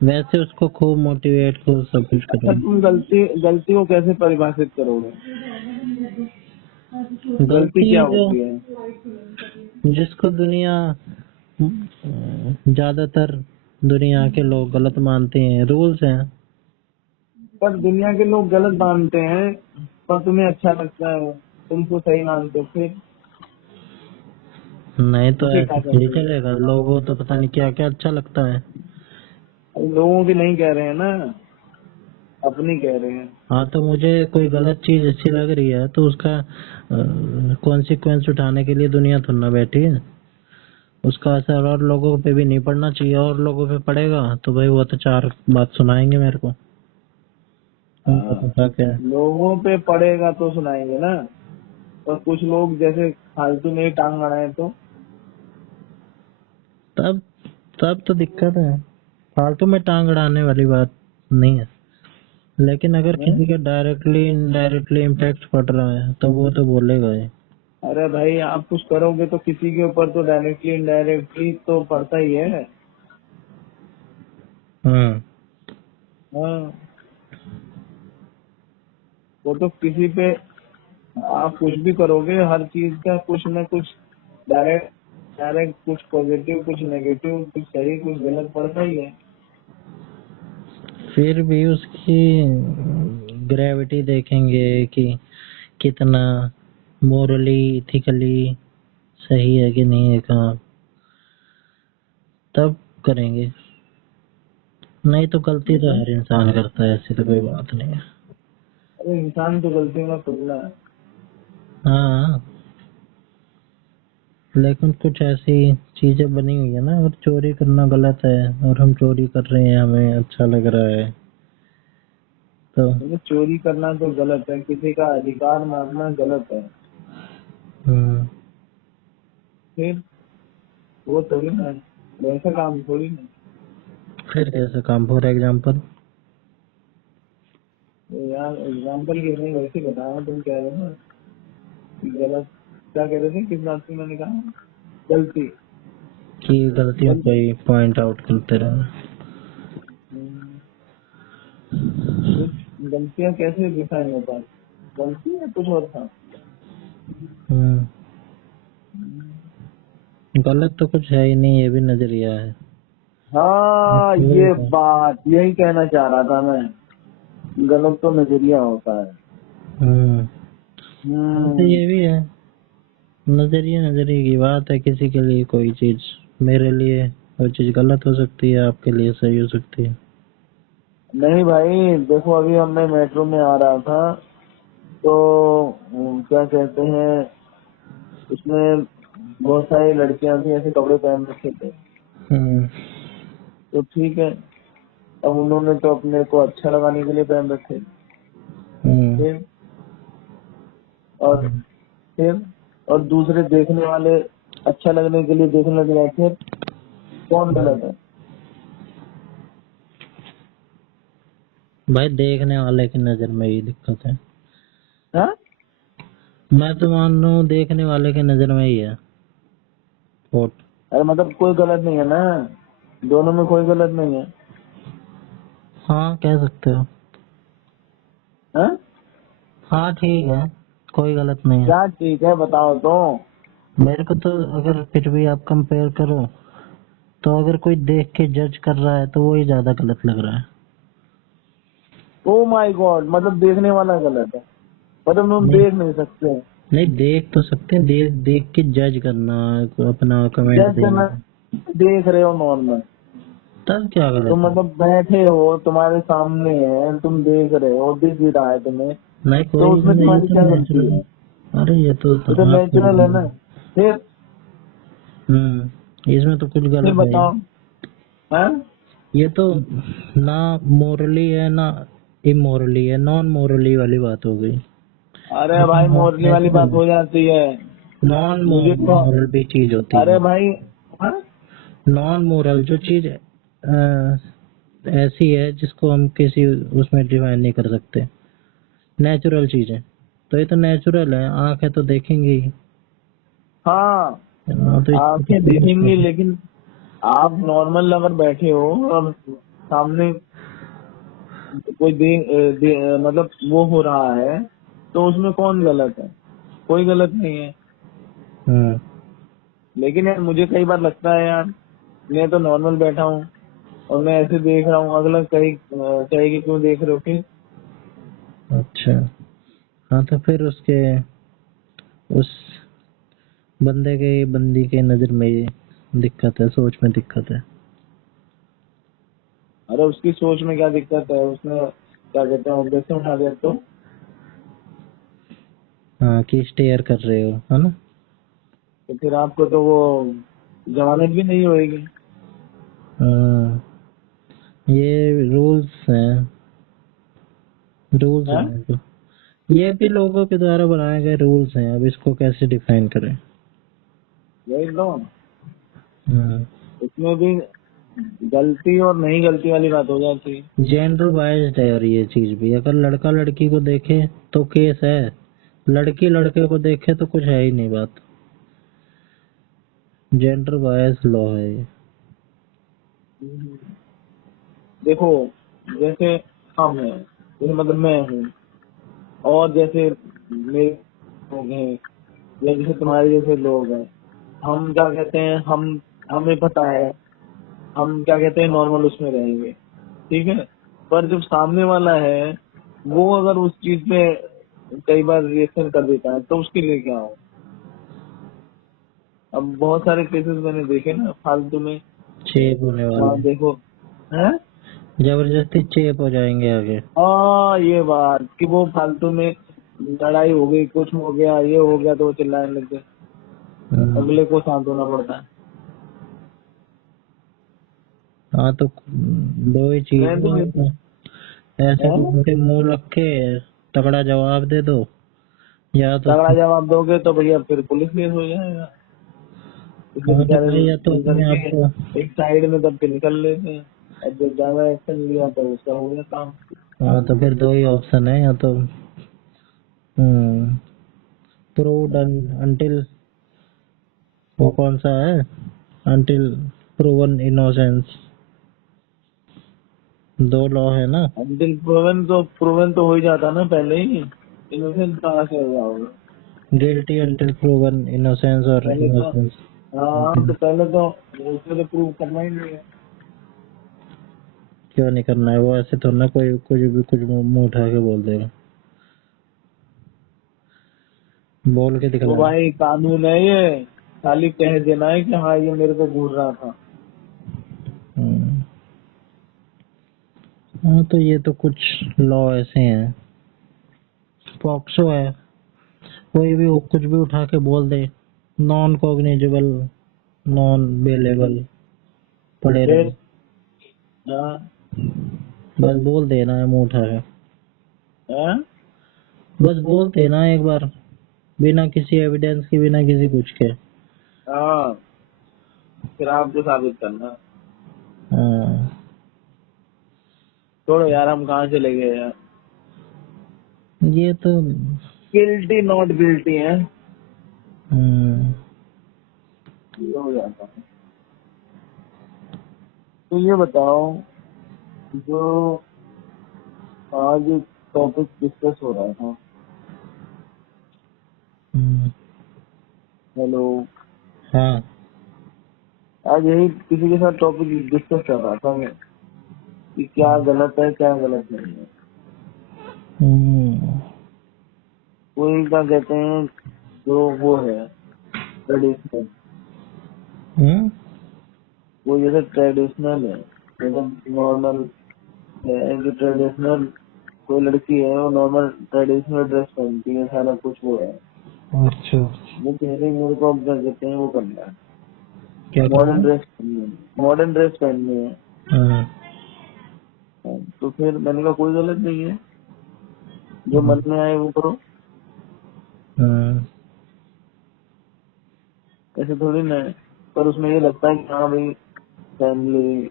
वैसे उसको खूब मोटिवेट खूब सब कुछ अच्छा करें। तुम गलती को कैसे परिभाषित करोगे? गलती गलती क्या जो होती है? जिसको दुनिया ज्यादातर दुनिया के लोग गलत मानते हैं, रूल्स हैं। पर दुनिया के लोग गलत मानते हैं, पर तुम्हें अच्छा लगता है, तुमको सही मानते हो, फिर नहीं तो उसे क्या ऐसे थोड़ी करोगे? चलेगा, लोगों तो पता नहीं क्या क्या अच्छा लगता है। लोगों की नहीं कह रहे हैं ना, अपनी कह रहे हैं। हाँ तो मुझे कोई गलत चीज अच्छी लग रही है तो उसका कॉन्सिक्वेंस उठाने के लिए दुनिया थोड़ी ना बैठी है, उसका असर और लोगों पे भी नहीं पड़ना चाहिए, और लोगों पे पड़ेगा तो भाई वो तो चार बात सुनाएंगे मेरे को, उनको हाँ, पता क्या है। लोगों पे पड़ेगा तो सुनाएंगे ना, और कुछ लोग जैसे फालतू में ही टांग अड़ाए तो। तब तब तो दिक्कत है, फालतू में टांग अड़ाने वाली बात नहीं है, लेकिन अगर हैं? किसी का डायरेक्टली इनडायरेक्टली इम्पैक्ट पड़ रहा है तो वो तो बोलेगा ही। अरे भाई आप कुछ करोगे तो किसी के ऊपर तो डायरेक्टली इनडायरेक्टली तो पड़ता ही है। हम्म। हाँ, वो तो किसी पे आप कुछ भी करोगे, हर चीज का कुछ न कुछ डायरेक्ट डायरेक्ट कुछ पॉजिटिव, कुछ नेगेटिव, कुछ सही, कुछ गलत पड़ता ही है। फिर भी उसकी ग्रेविटी देखेंगे कि कितना मोरली इथिकली सही है कि नहीं है काम, तब करेंगे। नहीं तो गलती तो हर इंसान करता है, ऐसी तो कोई बात नहीं है। अरे इंसान तो गलती में खुदना है। हाँ, लेकिन कुछ ऐसी चीजें बनी हुई है ना, और चोरी करना गलत है और हम चोरी कर रहे हैं, हमें अच्छा लग रहा है तो। मतलब चोरी करना तो गलत है, किसी का अधिकार मारना गलत है। हम्म। फिर वो थोड़ी ना, वैसा काम थोड़ी ना। फिर कैसे काम, फॉर एग्जाम्पल? तो यार एग्जाम्पल के नहीं वैसे बताया, तुम कह रहे हो ना कि गलत, क्या कह रहे थे, किस बात की मैंने कहा गलती। कि गलतियों को ही पॉइंट आउट करते रहे। हम्म, कुछ गलतियां कैसे डिफाइन हो पाती, गलती है कुछ और था। हम्म। गलत तो कुछ है ही नहीं, ये भी नजरिया है। हाँ ये हम्म। बात यही कहना चाह रहा था मैं, गलत तो नजरिया होता है। तो हम्म, ये भी है, नजरिए नजरिए की बात है। किसी के लिए कोई चीज, मेरे लिए वो चीज गलत हो सकती है, आपके लिए सही हो सकती है। नहीं भाई देखो, अभी हमने मेट्रो में आ रहा था तो क्या कहते हैं, उसमें बहुत सारी लड़कियां थी, ऐसे कपड़े पहन रखे थे। हम्म। तो ठीक है, अब उन्होंने तो अपने को अच्छा लगाने के लिए पहन रखे। हम्म। फिर और फिर और दूसरे देखने वाले अच्छा लगने के लिए देखने लग गए, फिर कौन गलत है? भाई देखने वाले की नजर में ही दिक्कत है। हाँ? मैं तो मान रहा हूँ देखने वाले की नजर में ही है वोट। अरे मतलब कोई गलत नहीं है ना, दोनों में कोई गलत नहीं है। हाँ, कह सकते हो। हाँ? हाँ ठीक है, कोई गलत नहीं है। क्या ठीक है बताओ तो। मेरे को तो, अगर फिर भी आप कंपेयर करो तो अगर कोई देख के जज कर रहा है तो वो ही ज्यादा गलत लग रहा है। ओ माय गॉड, मतलब देखने वाला गलत है, मतलब हम नहीं, देख नहीं सकते। नहीं देख तो सकते हैं, देख देख के जज करना, अपना कमेंट जैसे देना, मैं देख रहे हो नॉर्मल, तब क्या तुम गलत है? मतलब बैठे हो, तुम्हारे सामने है, तुम देख रहे हो, दिख भी रहा है तुम्हें, नहीं तो कोई उसमें नहीं, ये तुम्हारी तो क्या गलती नेचुरल है? है। अरे ये तो ये तो आप कर नेचुरल है दिए। ना। फिर इसमें तो कुछ फिर गलत है ही। बताओ। हाँ? ये तो ना मोरली है ना इमोरली है, नॉन मोरली वाली बात हो गई। अरे भाई मोरली वाली बात नेचुरल है, हो जाती है। नॉन मुझे तो, मोरल भी चीज होती अरे है। भाई, हाँ? नॉन मोरल जो चीज ऐसी है जिसको हम किसी उसमें डिफाइन नहीं कर सकते, नेचुरल चीज है। तो ये तो नेचुरल है, आंख है तो देखेंगे ही। हाँ हाँ, तो इसको तो आंखें कोई दिखेंगी, मतलब। लेकिन आप नॉर्मल अगर बैठे हो और सामने कोई मतलब वो हो रहा है, तो उसमें कौन गलत है? कोई गलत नहीं है। हम्म। लेकिन यार मुझे कई बार लगता है यार, मैं तो नॉर्मल बैठा हूँ और मैं ऐसे देख रहा हूँ, अगला कहेगी क्यों देख रहे हो फिर? अच्छा, हाँ तो फिर उसके उस बंदी के नजर में ये दिक्कत है, सोच में दिक्कत है। अरे उसकी सोच में क्या दिक्कत है, उसने क्या कहते हैं ऑब्जेक्शन उठा दिया हाँ, कि स्टेयर कर रहे हो, है ना? तो फिर आपको तो वो जमानत भी नहीं होएगी। हाँ, ये रूल्स है हैं तो, ये भी लोगों के द्वारा बनाए गए रूल्स हैं, अब इसको कैसे डिफाइन करें। यही लो, हाँ, इसमें भी गलती और नहीं गलती वाली बात हो जाती है। जेंडर बाइज्ड है, और ये चीज भी, अगर लड़का लड़की को देखे तो केस है, लड़की लड़के को देखे तो कुछ है ही नहीं बात। जेंडर बायस लॉ है ये। देखो जैसे हम हैं, जैसे मतलब मैं हूँ, और जैसे मेरे लोग हैं, या जैसे तुम्हारे जैसे लोग हैं, हम क्या कहते हैं, हम हमें पता है हम क्या कहते हैं नॉर्मल उसमें रहेंगे, ठीक है। पर जब सामने वाला है वो अगर उस चीज पे कई बार रिएक्शन कर देता है तो उसके लिए क्या हो। अब बहुत सारे केसेस मैंने देखे ना फालतू में, चेप होने वहाँ वाले, देखो है। जबरदस्ती चेप हो जाएंगे आगे। हाँ ये बात कि वो फालतू में लड़ाई हो गई, कुछ हो गया, ये हो गया, तो वो चिल्लाने लग गए, अगले को शांत होना पड़ता है। हाँ तो दो ही चीज मैं तो है, ऐसे उनके मुंह रख के तगड़ा जवाब दे दो, या तो तगड़ा जवाब दोगे तो भैया फिर पुलिस केस हो जाएगा। इसलिए हाँ तो बेचारे भाई या तो सुन अपने आप करके को, एक साइड में दब के निकल लेते हैं। अब जब ज्यादा एक्शन लिया तो उसका हो गया काम। हाँ तो फिर दो ही ऑप्शन है, या तो प्रूव्ड अंटिल, वो कौन सा है, अंटिल प्रूवन इनोसेंस, दो लॉ है ना। अंटिल प्रूवन तो हो ही जाता ना पहले ही, इनोसेंट कहाँ से हो जाओगे। गिल्टी अंटिल प्रूवन इनोसेंस और पहले तो इनोसेंस। हाँ तो पहले तो उसको तो प्रूव करना ही नहीं है। क्यों नहीं करना है, वो ऐसे तो ना कोई कुछ भी कुछ मुंह उठा के बोल देगा, बोल के वो दिखला। भाई कानून है ये, खाली कह देना है कि हाँ ये मेरे को घूर रहा था। हम्म, हाँ तो ये तो कुछ लॉ ऐसे हैं। पॉक्सो है, कोई भी कुछ भी उठा के बोल दे, नॉन कॉग्निजेबल, नॉन बेलेबल पड़े फिर रहे, हाँ, बस बोल देना है मुंह उठा के, हाँ, बस बोल देना एक बार, बिना किसी एविडेंस के, बिना किसी कुछ के। हाँ, फिर आपको साबित करना। हाँ, छोड़ो यार, हम कहाँ चले गए यार। ये तो गिल्टी नॉट गिल्टी है, हम्म, ये हो जाता है। तो ये बताओ, जो आज टॉपिक डिस्कस हो रहा था, हम्म, हेलो, हाँ, आज यही किसी के साथ टॉपिक डिस्कस कर रहा था मैं कि क्या गलत है क्या गलत नहीं है। हम्म, कोई क्या कहते हैं, जो वो है ट्रेडिशनल, हम्म, वो जैसे ट्रेडिशनल है, मतलब नॉर्मल है जो ट्रेडिशनल, कोई लड़की है वो नॉर्मल ट्रेडिशनल ड्रेस पहनती है, सारा कुछ वो है, अच्छा, वो कह रही मेरे को अब क्या कहते हैं वो करना है, क्या करना मॉडर्न है? ड्रेस पहननी है, मॉडर्न ड्रेस पहननी है। हाँ, तो फिर मैंने कहा कोई गलत नहीं है, जो हम्म, मन में आए वो करो, हाँ, ऐसे थोड़ी ना है। पर उसमें ये लगता है कि हाँ भाई फैमिली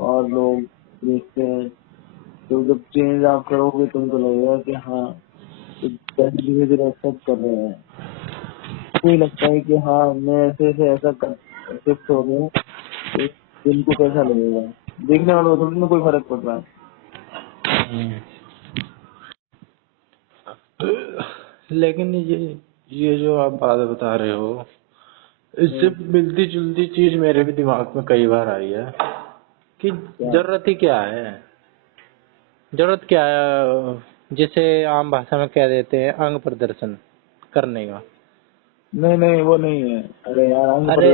और लोग देखते हैं, तो जब चेंज आप करोगे तुमको लगेगा कि हाँ धीरे धीरे एक्सेप्ट कर रहे हैं। कोई लगता है कि हाँ मैं ऐसे ऐसे ऐसा शिफ्ट हो गया, तो इनको कैसा लगेगा, देखने वालों को थोड़ी ना कोई फर्क पड़ रहा है। हम्म। लेकिन ये जो आप बात बता रहे हो, इससे मिलती जुलती चीज मेरे भी दिमाग में कई बार आई है कि क्या? जरूरत ही क्या है, जरूरत क्या है जिसे आम भाषा में कह देते हैं अंग प्रदर्शन करने का। नहीं नहीं वो नहीं है। अरे यार अरे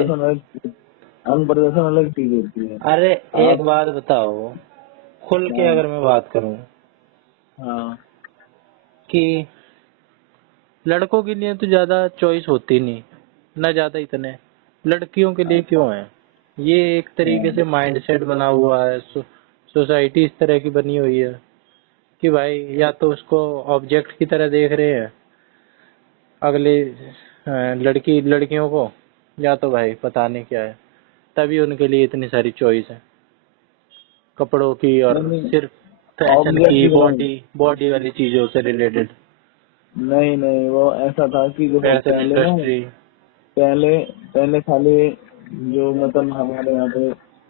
अंग प्रदर्शन अलग चीज होती है। अरे एक आप बात बताओ, खुल के हाँ अगर मैं बात करूं हाँ कि लड़कों के लिए तो ज्यादा चॉइस होती नहीं ना, ज्यादा इतने, लड़कियों के लिए क्यों है, ये एक तरीके से माइंडसेट बना हुआ है, सोसाइटी इस तरह की बनी हुई है कि भाई या तो उसको ऑब्जेक्ट की तरह देख रहे हैं अगले लड़कियों को, या तो भाई पता नहीं क्या है, तभी उनके लिए इतनी सारी चॉइस है कपड़ों की, और नहीं नहीं सिर्फ फैशन ऑब्जेक्ट की, की तरह बॉडी बॉडी वाली चीजों से रिलेटेड। नहीं नहीं, वो ऐसा था कि जो फैशन पहले ना, इंडस्ट्री। पहले पहले खाली जो मतलब हमारे यहाँ पे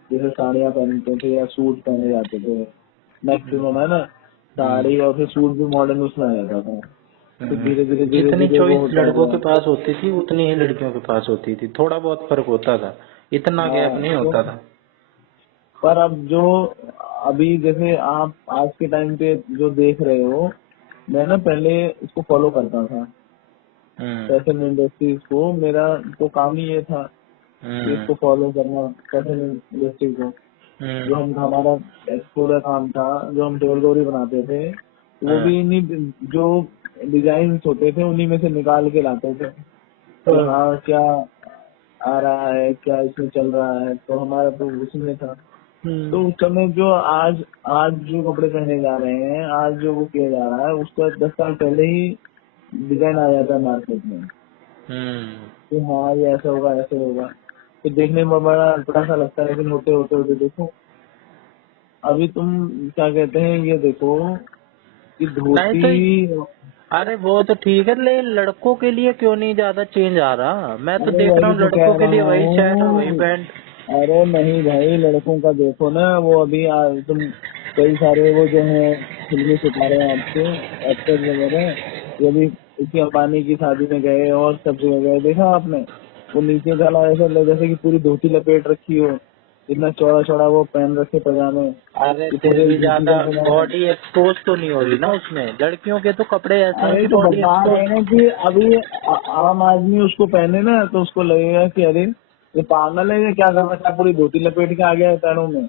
जैसे साड़ियाँ पहनते थे या सूट पहने जाते थे मैक्सिमम, है ना, साड़ी और फिर सूट भी मॉडर्न उसमें आ जाता था। फिर धीरे धीरे धीरे जितनी धीरे वो चॉइस होता लड़कों गया। के पास होती थी उतनी ही लड़कियों के पास होती थी, थोड़ा बहुत फर्क होता था, इतना गैप हाँ नहीं तो होता था। पर अब जो अभी जैसे आप आज के टाइम पे जो देख रहे हो, मैं ना पहले इसको फॉलो करता था हम्म। फैशन इंडस्ट्रीज को। मेरा तो काम ही ये था कि हम्म। इसको फॉलो करना, फैशन इंडस्ट्री को। जो हम्म। हम हमारा पूरा काम था, जो हम टेबल बनाते थे, वो हाँ। भी इन्हीं जो डिजाइन होते थे उन्हीं में से निकाल के लाते थे कि हाँ। हाँ क्या आ रहा है, क्या इसमें चल रहा है, तो हमारा तो उसी में था। तो उस समय जो आज आज जो कपड़े पहने जा रहे हैं, आज जो वो किया जा रहा है, उसका 10 साल पहले ही डिजाइन आ जाता है मार्केट में हम्म। कि हाँ ये ऐसा होगा, ऐसे होगा। तो देखने में बड़ा बड़ा सा लगता है, लेकिन होते होते होते देखो अभी तुम क्या कहते हैं, ये देखो कि नहीं तो, धोती। अरे वो तो ठीक है, लेकिन लड़कों के लिए क्यों नहीं ज्यादा चेंज आ रहा? मैं तो अरे देख रहा वही हूँ तो लड़कों कह के लिए रहा वही शर्ट और वही हूँ। पैंट। अरे नहीं भाई, लड़कों का देखो ना, वो अभी तुम कई सारे वो जो है फिल्मी सितारे हैं आपके एक्टर्स वगैरह, ये भी इसी अंबानी की शादी में गए और सब जगह गए, देखा आपने? वो नीचे डाला ऐसा जैसे कि पूरी धोती लपेट रखी हो, इतना चौड़ा चौड़ा वो पहन रखे पजामे अरे कि फिर पूरे भी धोती ज्यादा का पजामा। बॉडी एक्सपोज तो नहीं हो रही ना उसमें? लड़कियों के तो कपड़े ऐसे हैं अरे कि तो बॉडी बता रहे एक्सपोज। हैं कि अभी आम आदमी उसको पहने ना तो उसको लगेगा कि अरे ये पागल है, ये क्या कर रखा है, पूरी धोती लपेट के आ गया है पैरों में।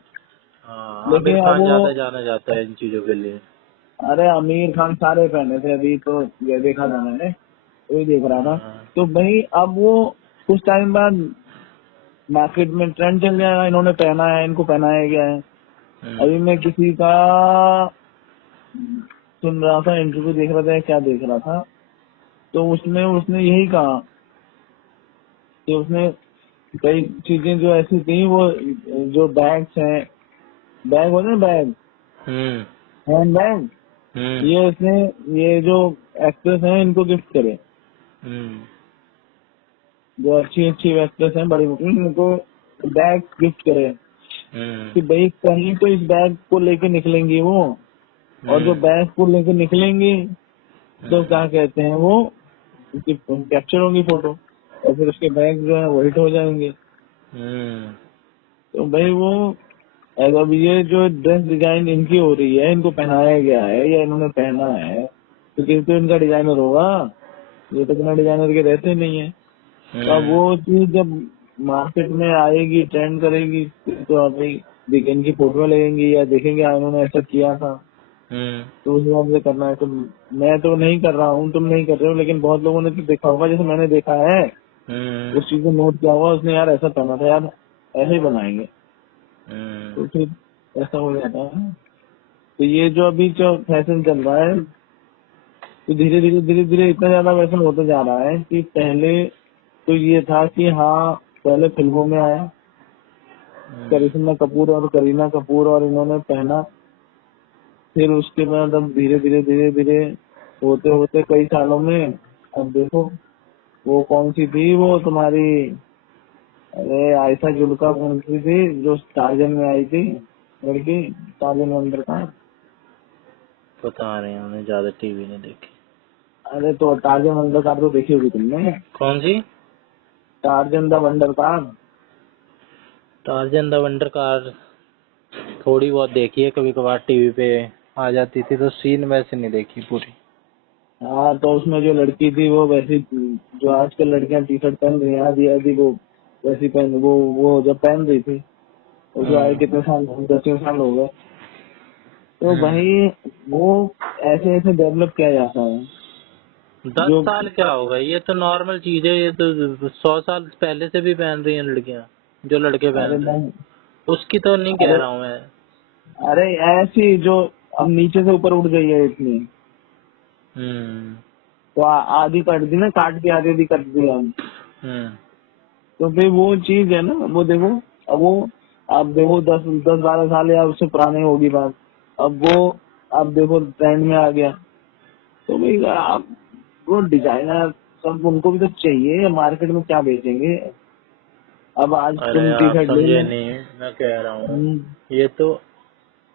हाँ, आमिर लेकिन अब खान वो, ज्यादा जाना जाता है इन चीजों के लिए। अरे आमिर खान सारे पहने थे, अभी तो ये देखा था मैंने, वही देख रहा था। हाँ। तो भाई अब वो कुछ टाइम बाद मार्केट में ट्रेंड चल जाएगा, इन्होंने पहना है, इनको पहनाया गया है। हम्म। अभी मैं किसी का सुन रहा था, इंटरव्यू देख रहा था या क्या देख रहा था, तो उसने उसने यही कहा कि उसने कई चीजें जो ऐसी थी, वो जो बैग्स हैं, बैग होते हैं बैग, हम्म। हैंड बैग, हम्म। ये उसने, ये जो एक्ट्रेस हैं इनको गिफ्ट करे, हम्म। जो अच्छी अच्छी एक्ट्रेस हैं बड़ी बड़ी, इनको बैग गिफ्ट करे हम्म। कि भाई कहीं तो इस बैग को लेके निकलेंगी वो, और जो हम्म। बैग को लेके निकलेंगी तो क्या कहते हैं वो, उसकी कैप्चर होगी फोटो, और फिर उसके बैग जो है वो हिट हो जाएंगे। हम्म। तो भाई वो, अब ये जो ड्रेस डिजाइन इनकी हो रही है, इनको पहनाया गया है या इन्होंने पहना है, तो किसी तो इनका डिजाइनर होगा, ये तो बिना डिजाइनर के रहते नहीं है। तो अब हम्म। वो चीज जब मार्केट में आएगी, ट्रेंड करेगी, तो अभी इनकी फोटो लगेंगी या देखेंगे इन्होंने ऐसा किया था, हम्म। तो उस हिसाब से करना है। तो मैं तो नहीं कर रहा हूँ, तुम नहीं कर रहे हो, लेकिन बहुत लोगों ने तो देखा होगा, जैसे मैंने देखा है, हम्म। उस चीज को नोट किया हुआ, उसने यार ऐसा पहना था, यार ऐसे ही बनाएंगे, तो फिर ऐसा हो जाता है। तो ये जो अभी जो फैशन चल रहा है, तो धीरे धीरे इतना ज्यादा फैशन होता जा रहा है कि पहले तो ये था कि हाँ, पहले फिल्मों में आया करिश्मा कपूर और करीना कपूर और इन्होंने पहना, फिर उसके बाद अब धीरे धीरे होते होते कई सालों में, अब देखो वो कौन सी थी वो तुम्हारी, अरे आयशा जुल्का कौन सी थी जो टार्जन में आई थी लड़की, टार्जन वंडर का। पता नहीं, हमने ज्यादा टीवी नहीं देखी। अरे तो टार्जन वंडर कार तो देखी होगी तुमने, कौन सी? टार्जन द वंडर कार। टार्जन द वंडर कार थोड़ी बहुत देखी है, कभी कभार टीवी पे आ जाती थी, तो सीन वैसे नहीं देखी पूरी। हाँ तो उसमें जो लड़की थी वो वैसी, जो आजकल लड़कियां टी शर्ट पहन रही हैं आधी आधी, वो वैसी पहन, वो जब पहन रही थी, वो जो आए कितने साल, 10 साल हो गए। तो भाई वो ऐसे ऐसे डेवलप किया जाता है 10 जो, साल क्या होगा, ये तो नॉर्मल चीज है, ये तो 100 साल पहले से भी पहन रही हैं लड़कियां, जो लड़के अरे पहन रहे हैं। नहीं, उसकी तो नहीं कह अरे रहा हूँ मैं। अरे ऐसी जो अब नीचे से ऊपर उठ गई है इतनी, हम्म। तो आधी कट दी ना, काट के आधी आधी कट दी हम। हम्म। तो फिर वो चीज है ना, वो देखो, अब वो, अब देखो 10-12 साल या उससे पुरानी होगी बात, अब वो, अब देखो ट्रेंड में आ गया। तो भाई आप वो डिजाइनर सब उनको भी तो चाहिए, मार्केट में क्या बेचेंगे। अब आज अरे तुम टी आप शर्ट ले समझे लो। नहीं, मैं कह रहा हूँ हम्म,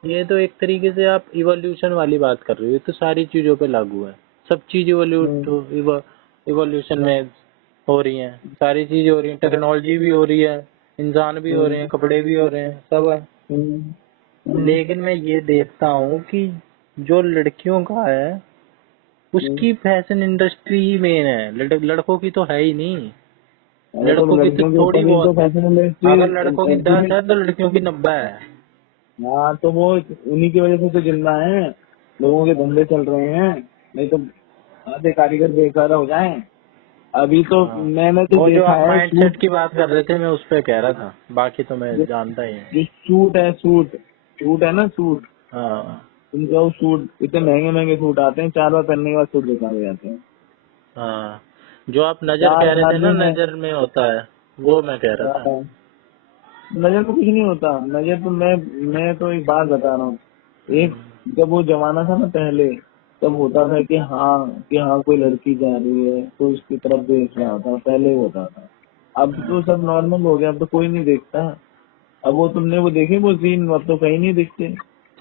ये तो एक तरीके से आप इवोल्यूशन वाली बात कर रहे हो। ये तो सारी चीजों पे लागू है। सब चीज इवोल्यूशन में हो रही है। सारी चीजें हो रही है, टेक्नोलॉजी भी हो रही है, इंसान भी हो रहे हैं, हम्म, कपड़े भी हो रहे हैं, सब है। हम्म, लेकिन मैं ये देखता हूँ कि जो लड़कियों का है हम्म। उसकी फैशन इंडस्ट्री ही मेन है। लड़कों की तो है ही नहीं। अरे तो लड़कों की तो लड़कियों के थोड़ी ऊपर भी तो बहुत है। फैशन इंडस्ट्री अगर लड़कों की 10 एक्चुअली। है तो लड़कियों की 90 है। हाँ तो वो उन्हीं की वजह से तो जिंदा है, लोगों के धंधे चल रहे हैं, नहीं तो आधे कारीगर बेकार हो जाएं। अभी तो हाँ, मैंने तो वो जो देखा आप है माइंडसेट सूट, की बात कर रहे थे मैं उस पे कह रहा था, बाकी तो मैं जो जानता ही हूँ। जो सूट है, सूट है ना सूट, हाँ उनका वो सूट इतने महंगे महंगे सूट आते हैं, 4 बार पहनने के बाद सूट बेकार हो जाते हैं। हाँ, जो आप नजर कह रहे थे ना, 4 दिन में नजर में होता है, वो मैं कह रहा था। नजर तो कुछ नहीं होता। नजर तो मैं तो एक बात बता रहा हूँ। एक हम्म, जब वो जमाना था ना पहले, तब होता था कि हाँ कोई लड़की जा रही है तो उसकी तरफ देख रहा था, पहले होता था। अब तो सब नॉर्मल हो गया, अब तो कोई नहीं देखता। अब वो तुमने वो देखे वो सीन, अब तो कहीं नहीं दिखते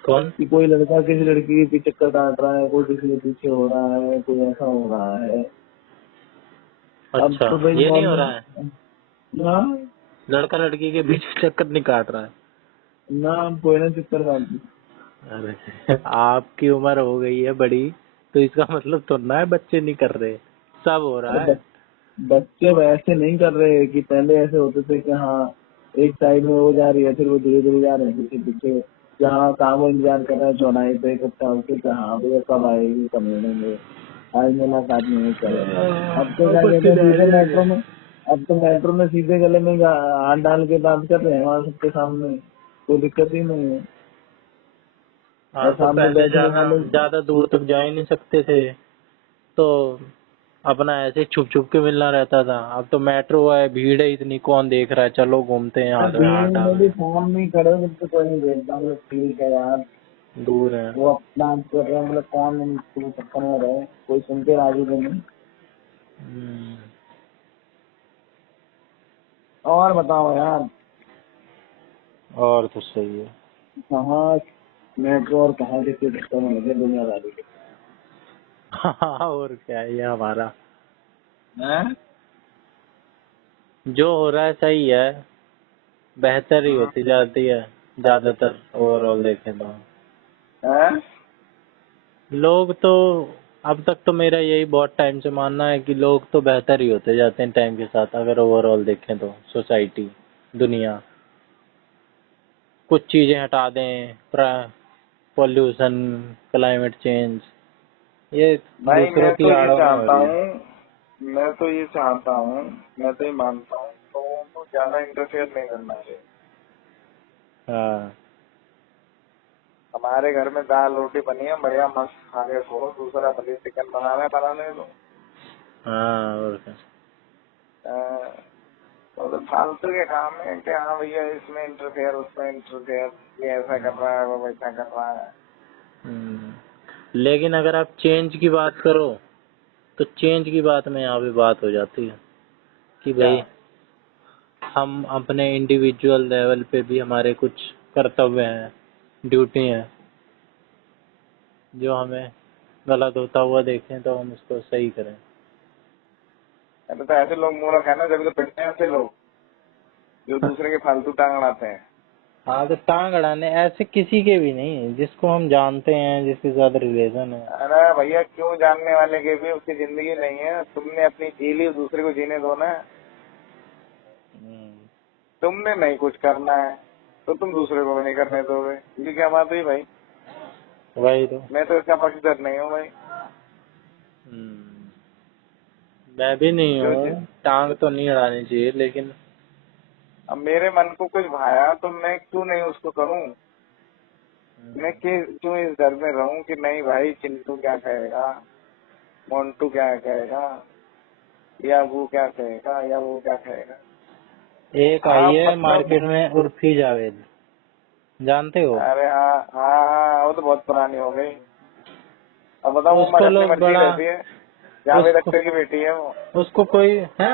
कौन? कि कोई लड़का किसी लड़की के पीछे चक्कर काट रहा है, कोई किसी के पीछे हो रहा है, कोई ऐसा हो रहा है। अब अच्छा, तो भाई ये नहीं हो रहा है? नॉर्मल ना, लड़का लड़की के बीच चक्कर नहीं काट रहा है? ना कोई ना चक्कर काट। अरे आपकी उम्र हो गई है बड़ी, तो इसका मतलब तो ना है बच्चे नहीं कर रहे, सब हो अरे रहा है। बच्चे वैसे नहीं कर रहे कि पहले ऐसे होते थे कि हाँ एक साइड में वो जा रही है, फिर वो धीरे धीरे जा रहे हैं पीछे पीछे, जहाँ काम वो इंतजार कर रहा है चौराहे पे एक अच्छा होके कि हाँ भैया कब आएगी, कब मिलेंगे, आज मुलाकात नहीं हुई चलो। अब तो क्या कहते हैं सीधे मेट्रो में, अब तो मेट्रो में सीधे गले में हाथ डाल के बात कर रहे हैं वहाँ सबके सामने, कोई दिक्कत ही नहीं है। हाँ, और तो सामने पहले बैठने जाना, वाले। ज्यादा दूर तक जा ही नहीं सकते थे, तो अपना ऐसे छुप छुप के मिलना रहता था। अब तो मेट्रो है, भीड़ है इतनी, कौन देख रहा है, चलो घूमते हैं, अरे हाथ में हाथ भीड़ में डाल, भी फोन नहीं करे तो कोई नहीं देखता, मतलब ठीक है यार, दूर है। वो अपना कर रहे हैं, मतलब कौन इनके चक्कर में रहे, कोई सुन के राजी भी नहीं। हम्म, और बताओ यार, और तो सही है। कहाँ मेट्रो और कहाँ के चक्कर में लगे दुनियादारी के। हाँ, और क्या है, ये हमारा हैं? जो हो रहा है सही है, बेहतर ही होती जाती है ज्यादातर, ओवरऑल देखें तो। हैं? लोग तो, अब तक तो मेरा यही बहुत टाइम से मानना है कि लोग तो बेहतर ही होते जाते हैं टाइम के साथ, अगर ओवरऑल देखें तो। सोसाइटी, दुनिया, कुछ चीजें हटा दें, पॉल्यूशन, क्लाइमेट चेंज, ये भाई दूसरों मैं की तो ये आड़ों में हो चाहता रही है। हूँ, मैं तो ये चाहता हूँ, मैं तो ये मानता हूँ लोगों को ज्यादा इंटरफेयर नहीं करना चाहिए। हाँ हमारे घर में दाल रोटी बनी है, बढ़िया मस्त खा के सो, दूसरा भले चिकन बनाने दो। हाँ, और क्या। वो तो फालतू के काम है कि हाँ भैया इसमें इंटरफेयर, उसमें इंटरफेयर, ये ऐसा कर रहा है, वो वैसा कर रहा है। लेकिन अगर आप चेंज की बात करो, तो चेंज की बात में यहाँ पे बात हो जाती है कि क्या? भाई हम अपने इंडिविजुअल लेवल पे भी हमारे कुछ कर्तव्य हैं, ड्यूटी हैं, जो हमें गलत होता हुआ देखें तो हम उसको सही करें। तो ऐसे लोग मूर्ख है ना, जब तो पिटते हैं ऐसे लोग जो दूसरे के फालतू टांग अड़ाते हैं। हाँ, तो टांग अड़ाने ऐसे किसी के भी नहीं, जिसको हम जानते हैं, जिसके साथ रिलेशन है। अरे भैया क्यों जानने वाले के भी उसकी जिंदगी नहीं है, तुमने अपनी जी ली, दूसरे को जीने दो ना। हम्म, तुमने नहीं कुछ करना है तो तुम दूसरे को भी नहीं करने दोगे, ये क्या बात हुई भाई। वही तो। मैं तो इसका पक्षधर नहीं हूँ भाई। हम्म, मैं भी नहीं जो हूँ, टांग तो नहीं अड़ानी चाहिए, लेकिन अब मेरे मन को कुछ भाया तो मैं क्यों नहीं उसको करूँ। मैं क्यों इस डर में रहूं कि नहीं भाई चिंटू क्या कहेगा, मोन्टू क्या कहेगा, या वो क्या कहेगा, या वो क्या कहेगा। एक हाँ आई है मतलब, मार्केट में उर्फी जावेद, जानते हो? अरे हाँ हाँ हाँ, वो तो बहुत पुरानी हो गई। अब बताओ वो उसको अपनी लोग मर्जी बड़ा, रहती है। जावेद उसको अख्तर की बेटी है वो। उसको कोई है?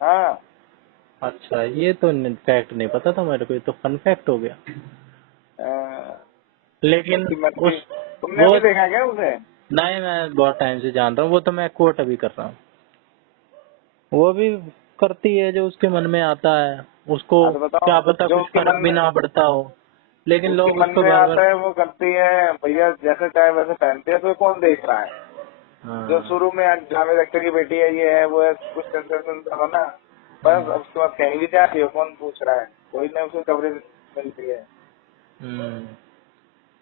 हाँ। अच्छा, ये तो फैक्ट नहीं पता था मेरे को, ये तो फन फैक्ट हो गया। लेकिन उसकी मर्जी। उस तुमने वो अभी देखा क्या उसे? नहीं, मैं बहुत टाइम से जान रहा हूँ, वो तो मैं कोट अभी कर रहा हूँ। वो भी करती है जो उसके मन में आता है, उसको हाँ तो बताओ, क्या पता जो कुछ उसके फर्क मन भी में, ना पड़ता हो, लेकिन उसके लोग मन उसको में बार बार। आता है वो करती है भैया, जैसे चाहे वैसे पहनती है, तो कौन देख रहा है? जो हाँ। शुरू में जावेद अख्तर की बेटी है, ये है वो है, कुछ सेंसेशन था ना, बस अब उसके बाद कहीं भी जाती है, कौन पूछ रहा है? कोई ना, उसको कवरेज मिलती है। हम्म।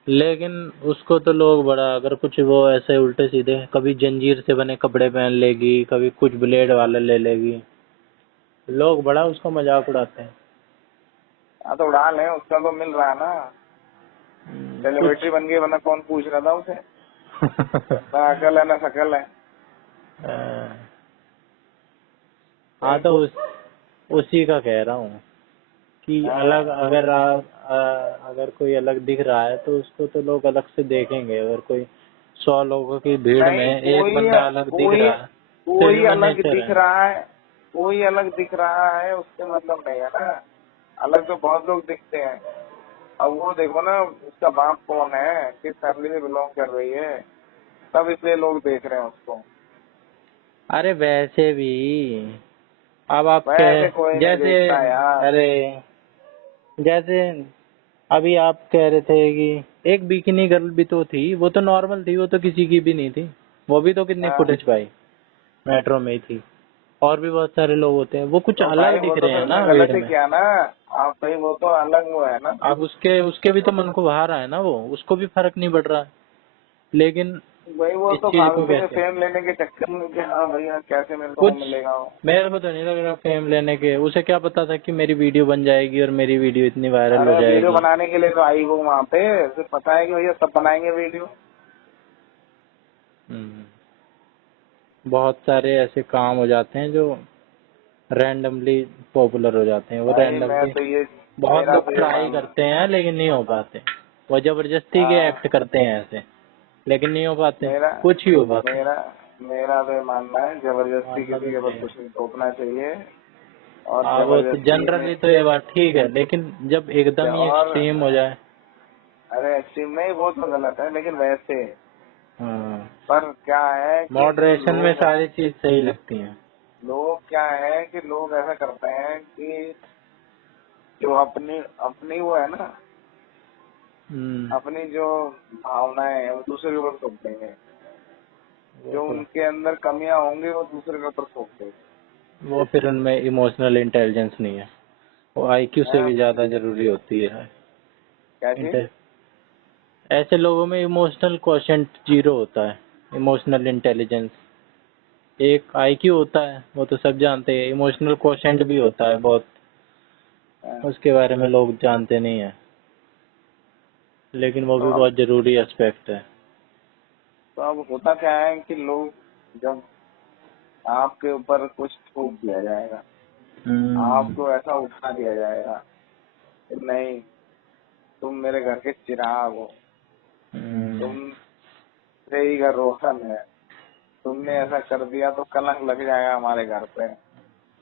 लेकिन उसको तो लोग बड़ा, अगर कुछ वो ऐसे उल्टे सीधे, कभी जंजीर से बने कपड़े पहन लेगी, कभी कुछ ब्लेड वाला ले लेगी, लोग बड़ा उसका मजाक उड़ाते हैं। हाँ तो उड़ा लें, उसका तो मिल रहा है ना, सेलिब्रिटी कुछ बन गई, वरना कौन पूछ रहा था उसे? ना अकल है ना शकल है। हाँ, तो उसी का कह रहा हूँ कि अलग, हाँ, अगर कोई अलग दिख रहा है तो उसको तो लोग अलग से देखेंगे। अगर कोई 100 लोगों की भीड़ नहीं, में एक कोई बंदा अलग दिख कोई रहा है तो कोई ह्यूमन अलग नेचर दिख है। रहा है, कोई अलग दिख रहा है उससे मतलब नहीं है ना। अलग तो बहुत लोग दिखते हैं। अब वो देखो ना, उसका बाप कौन है, किस फैमिली से बिलोंग कर रही है, तब इसलिए लोग देख रहे हैं उसको। अरे वैसे भी अब आप वैसे कह कोई नहीं जैसे, देखता यार। अरे जैसे अभी आप कह रहे थे कि एक बिकिनी गर्ल भी तो थी, वो तो नॉर्मल थी, वो तो किसी की भी नहीं थी, वो भी तो कितनी हाँ, फुटेज पाई, मेट्रो में ही थी। और भी बहुत सारे लोग होते हैं, वो कुछ तो भाई अलग वो दिख तो रहे फिर हैं उसने ना गलत भीड़ ही में। किया ना। आप भाई, वो तो अलग वो है ना। अब उसके उसके भी तो मन को भा रहा है ना, वो उसको भी फर्क नहीं पड़ रहा है, लेकिन भाई वो इस तो चीज को फालतू के कहते हैं फेम लेने के चक्कर में कि हाँ भैया कैसे मेरे को वो कुछ। मिलेगा वो। मेरे को तो नहीं लग रहा फेम लेने के, उसे क्या पता था कि मेरी वीडियो बन जाएगी और मेरी वीडियो इतनी वायरल हो अरे वीडियो जाएगी। बनाने के लिए तो आई वो वहाँ पे, उसे पता है कि भैया सब बनाएंगे वीडियो। हम्म। बहुत सारे ऐसे काम हो जाते हैं जो रैंडमली पॉपुलर हो जाते हैं, वो भाई मैं रैंडमली तो ये, बहुत मेरा लोग तो ये ट्राई मानना। करते हैं लेकिन नहीं हो पाते। वो जबरदस्ती के हाँ, एक्ट करते हैं ऐसे, लेकिन नहीं हो पाते, मेरा कुछ ही हो पाते। मेरा मेरा तो ये मानना है, जबरदस्ती मानना किसी भी के ऊपर चाहिए। कुछ नहीं थोपना चाहिए। और हाँ, वो तो जबरदस्ती में जनरली तो ये बात ठीक है, लेकिन जब एकदम ही और, एक्सट्रीम हो जाए। अरे एक्सट्रीम नहीं, वो तो गलत है, लेकिन वैसे हाँ, पर क्या है कि जो मॉडरेशन में लोग सारी चीज सही लगती है। लोग क्या है कि लोग ऐसा करते हैं कि जो अपनी अपनी वो है ना, हम्म। अपनी जो भावनाएं हैं वो दूसरे के ऊपर थोप देंगे। वो जो तो उनके अंदर कमियां होंगी वो दूसरे के ऊपर थोप देंगे। वो फिर उनमें इमोशनल इंटेलिजेंस नहीं है, वो आईक्यू से हाँ, भी ज्यादा जरूरी होती है। क्या चीज? इंटे- ऐसे लोगों में इमोशनल क्वोशेंट जीरो होता है। इमोशनल इंटेलिजेंस, एक आईक्यू होता है वो तो सब जानते हैं, इमोशनल क्वोशेंट भी होता है बहुत, हाँ, उसके बारे में लोग जानते नहीं है, लेकिन वो तो भी अब बहुत जरूरी एस्पेक्ट है। तो अब होता क्या है कि लोग, जब आपके ऊपर कुछ थोप दिया जाएगा, हम्म। आपको ऐसा उठा दिया जाएगा कि नहीं, तुम मेरे घर के चिराग हो, हम्म। तुम से ही घर रोशन है, तुमने ऐसा कर दिया तो कलंक लग जाएगा हमारे घर पे,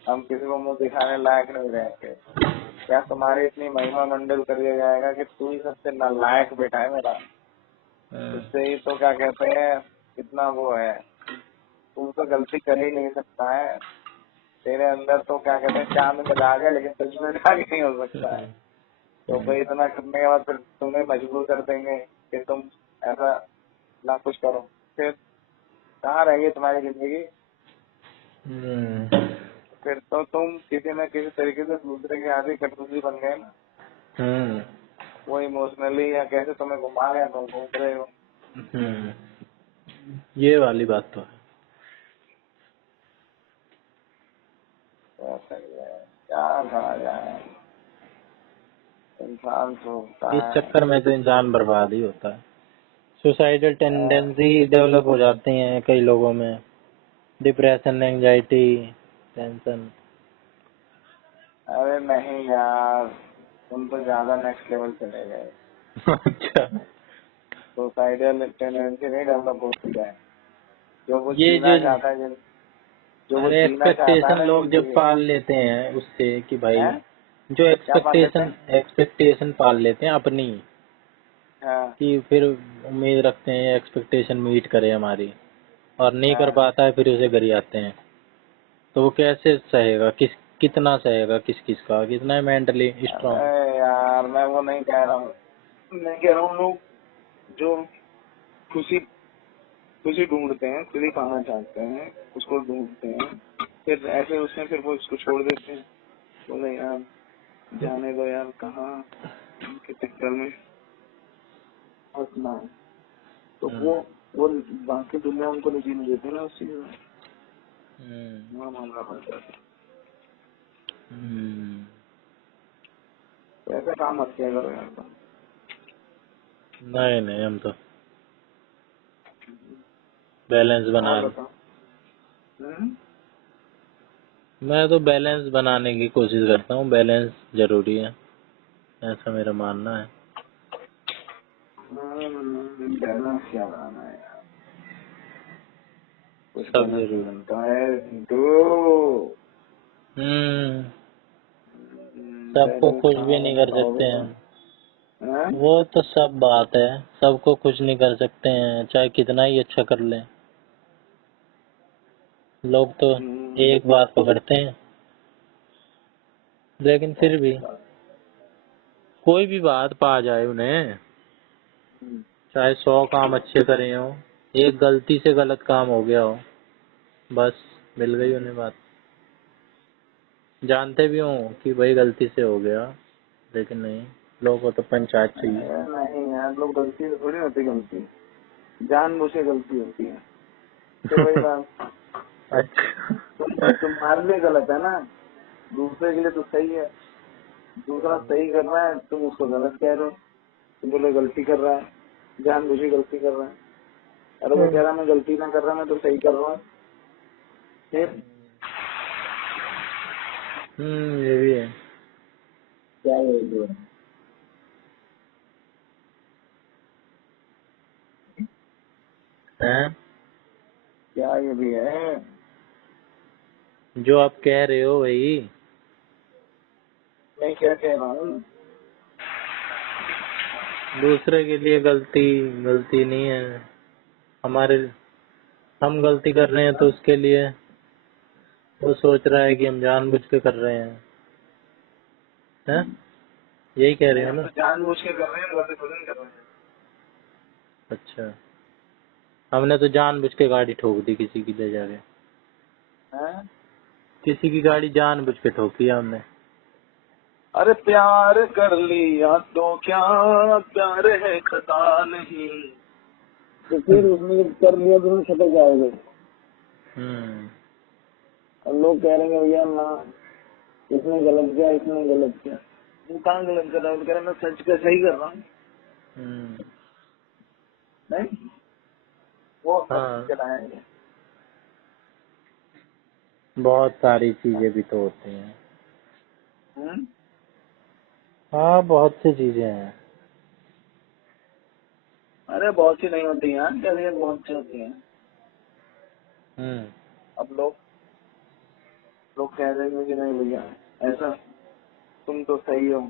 हम किसी को मुंह दिखाने लायक नहीं रहेंगे। क्या तुम्हारी इतनी महिमा मंडल कर दिया जाएगा कि तू ही सबसे नालायक बेटा है मेरा, उससे ही तो क्या कहते हैं, इतना वो है, तू तो गलती कर ही नहीं सकता है, तेरे अंदर तो क्या कहते हैं चांद में दाग है, लेकिन तुझ में दाग नहीं हो सकता है। तो भाई इतना करने के बाद फिर तुम्हें मजबूर कर देंगे कि तुम ऐसा ना कुछ करो, फिर कहाँ रहेगी तुम्हारी जिंदगी? हम्म। फिर तो तुम किसी न किसी तरीके से दूसरे के आगे कटपुतली बन गए ना। हम्म। वो इमोशनली या कैसे तुम्हें घुमा रहे हैं, तुम घूम रहे हो। हम्म। ये वाली बात तो है। तो ऐसा ही है, क्या कहा जाए, इंसान सोचता इस है। चक्कर में तो इंसान बर्बाद ही होता है। सुसाइडल हाँ, टेंडेंसी डेवलप हो जाती हैं कई लोगों में, डिप्रेशन, एंजाइटी, टेंशन। अरे नहीं यार, तुम तो ज्यादा नेक्स्ट लेवल चले गए। अच्छा। सुसाइडल टेंडेंसी नहीं डेवलप होती है, जो वो ये जीना जो चाहता है, जो वो अरे जीना चाहता है एक्सपेक्टेशन ना लोग जब जिंदगी पाल लेते हैं उससे कि भाई, है। जो क्या पाल लेते एक्सपेक्टेशन हैं? एक्सपेक्टेशन पाल लेते हैं अपनी, हाँ कि फिर उम्मीद रखते हैं एक्सपेक्टेशन मीट करे हमारी, और नहीं कर हाँ। पाता है फिर उसे गरियाते हैं। तो वो कैसे सहेगा, कितना सहेगा, किस का कितना है मेंटली स्ट्रांग। अरे यार मैं वो नहीं कह रहा हूँ, मैं कह रहा हूँ लोग जो खुशी खुशी ढूंढते हैं, खुशी पाना चाहते हैं, उसको ढूंढते हैं, फिर ऐसे उसमें फिर वो उसको छोड़ देते हैं। बोले यार जाने दो यार, कहाँ उनके चक्कर में फंसना है। तो वो बाकी दुनिया उनको नहीं जीने देते ना उस चीज में, वहाँ मामला बन जाता है। तो ऐसा काम मत किया करो यार तुम। नहीं नहीं, हम तो बैलेंस बना और रहे। बताओ। मैं तो बैलेंस बनाने की कोशिश करता हूँ, बैलेंस जरूरी है, ऐसा मेरा मानना है। बैलेंस क्या बनाना है यार, कुछ सब बैलेंस नहीं जरूरी। बनता है तो। सबको बैलेंस खुश भी कहाँ नहीं बना कर सकते पाओगे तुम? हैं, हैं? वो तो सब बात है। सबको खुश नहीं कर सकते हैं, चाहे कितना ही अच्छा कर लें। लोग तो एक बात पकड़ते हैं, लेकिन फिर भी कोई भी बात पा जाए उन्हें, चाहे 100 काम अच्छे करे हो, एक गलती से गलत काम हो गया हो, बस मिल गई उन्हें बात। जानते भी हों कि भाई गलती से हो गया, लेकिन नहीं, लोगों को तो पंचायत चाहिए। नहीं यार, लोग गलती से थोड़ी होती, गलती जानबूझ के गलती होती है। फिर वही बात, अच्छा। तुम्हारे लिए गलत है ना, दूसरे के लिए तो सही है। दूसरा सही कर रहा है, तुम उसको गलत कह रहे हो, तुम बोले गलती कर रहा है, जानबूझ के गलती कर रहा है। अरे वो कह रहा मैं गलती ना कर रहा, मैं तो सही कर रहा हूँ। फिर ये भी है। क्या है जो हैं? क्या ये भी है? जो आप कह रहे हो वही। मैं क्या कह रहा हूँ? दूसरे के लिए गलती गलती नहीं है, हमारे हम गलती कर रहे हैं तो उसके लिए वो सोच रहा है कि हम जानबूझ के कर रहे हैं। यही कह रहे हो हम ना? तो जानबूझ के कर रहे हैं, गलती खुद नहीं कर रहे अच्छा, हमने तो जानबूझ के गाड़ी ठोक दी किसी की ले जाके। हैं। किसी की गाड़ी जानबूझ के ठोकी है हमने। अरे प्यार कर लिया तो क्या, प्यार है खता नहीं, तो फिर उसने जब कर लिया तो खता जाएगा। और लोग कह रहे हैं भैया ना, इसने गलत किया, इसने गलत किया। वो कहाँ गलत कर रहा है? वो कह रहा है मैं सच का सही कर रहा हूँ। नहीं, वो सब हाँ, चलाएंगे। बहुत सारी चीजें भी तो होती हैं। हम्म? हाँ, बहुत सी चीजें हैं। अरे बहुत सी नहीं होती है, चलिए बहुत सी होती है। अब लोग कह देंगे कि नहीं भैया ऐसा, तुम तो सही हो,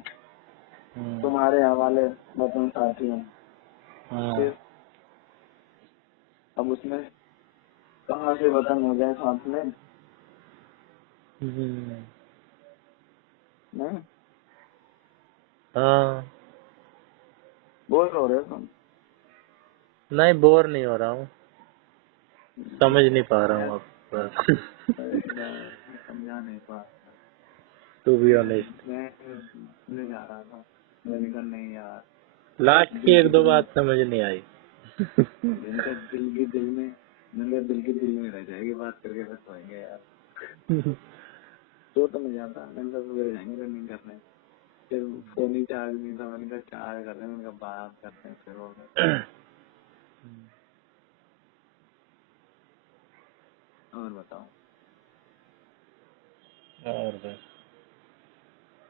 तुम्हारे हवाले वतन साथी हूँ। फिर अब उसमें कहाँ से वतन हो जाए साथ में? नहीं, हाँ, बोल हो रहे हो तुम। नहीं बोर नहीं हो रहा हूँ, समझ नहीं पा रहा हूँ अब बस। मैं समझा नहीं पा, टू बी ऑनेस्ट, मैं ले जा रहा था, मैंने कहा नहीं यार, लास्ट की दिल एक की दो दिल में, बात समझ नहीं आई। मैंने कहा दिल की दिल में, मैंने कहा दिल की दिल में रह जाएगी बात करके, फिर सोएंगे यार। तो मैं जाता, मैंने कहा सुबह जाएंगे रनिंग करने। फिर फोन ही चार्ज नहीं था, मैंने कहा चार्ज कर रहे हैं, मैंने कहा बात करते हैं फिर होगा। और बताओ। और बस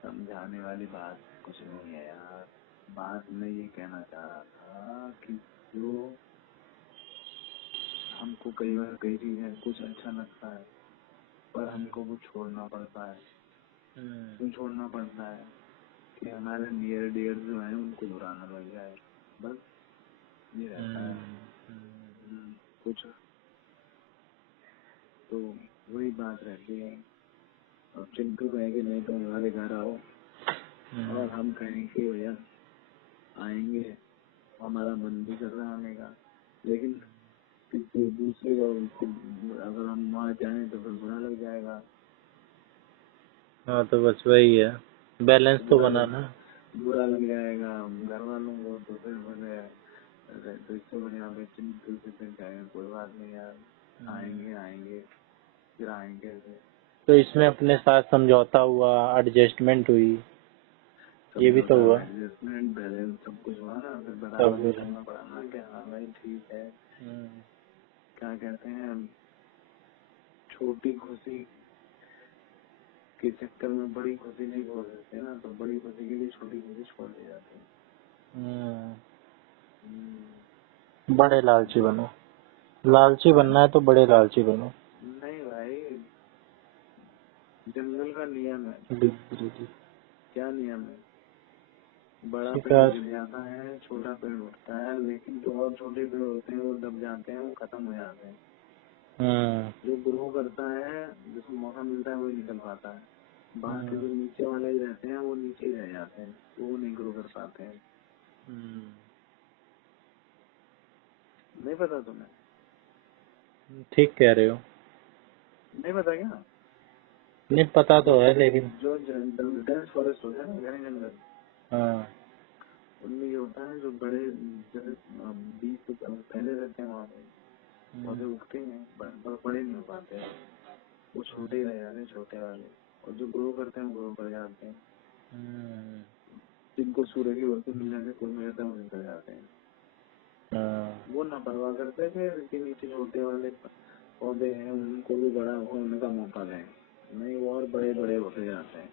समझाने वाली बात कुछ नहीं है यार। बात मैं ये कहना चाह रहा था कि जो हमको कई बार कई चीजें कुछ अच्छा लगता है पर हमको वो छोड़ना पड़ता है। क्यों छोड़ना पड़ता है कि हमारे नियर डियर जो है उनको बुरा ना लग जाए, बस ये रहता है। कुछ तो वही बात रहती है। अब चिंटू कहेंगे नहीं तो हमारे घर आओ और हम कहेंगे भैया आएंगे, हमारा मन भी कर रहा आने का, लेकिन किसी दूसरे को अगर हम वहाँ जाए तो फिर बुरा लग जाएगा। हाँ तो बस वही है, बैलेंस तो बनाना। बुरा लग जाएगा घर वालों को, तो फिर मुझे रिश्ते बने यहाँ पे चिंटू से फिर कहेंगे कोई बात नहीं यार आएंगे आएंगे फिर आएंगे। तो इसमें अपने साथ समझौता हुआ, एडजस्टमेंट हुई, ये भी तो हुआ। एडजस्टमेंट बैलेंस सब कुछ हुआ ना, फिर बराबर करना पड़ा ना कि हाँ भाई ठीक है। क्या कहते हैं छोटी खुशी के चक्कर में बड़ी खुशी नहीं खोल सकते ना, तो बड़ी खुशी के लिए छोटी खुशी छोड़ दी जाती है। बड़े लालची बनो, लालची बनना है तो बड़े लालची बनो। नहीं भाई, जंगल का नियम है। क्या नियम है? बड़ा पेड़ गिर जाता है, छोटा पेड़ उठता है, लेकिन जो और छोटे पेड़ होते हैं वो दब जाते हैं, वो खत्म हो जाते हैं। जो ग्रो करता है, जिसको मौका मिलता है वही निकल पाता है। बाकी जो नीचे वाले रहते हैं वो नीचे रह जाते हैं, वो नहीं ग्रो कर पाते हैं। नहीं पता तुम्हें? ठीक कह रहे हो। नहीं पता क्या? नहीं पता तो है, लेकिन जो डेंस फॉरेस्ट होता है ना, घने जंगल, हाँ उनमें ये होता है जो बड़े जैसे 20 से पहले रहते हैं वहाँ पे पौधे उगते हैं पर बड़े नहीं हो पाते हैं, वो छोटे ही रह जाते हैं छोटे वाले, और जो ग्रो करते हैं ग्रो कर जाते हैं। जिनको सूर्य की रोशनी मिल जाती है कुल मिलाकर वो निकल जाते हैं। वो ना परवाह करते थे कि नीचे छोटे वाले पौधे हैं उनको भी बड़ा होने का मौका दें, नहीं वो और बड़े बड़े होते जाते हैं।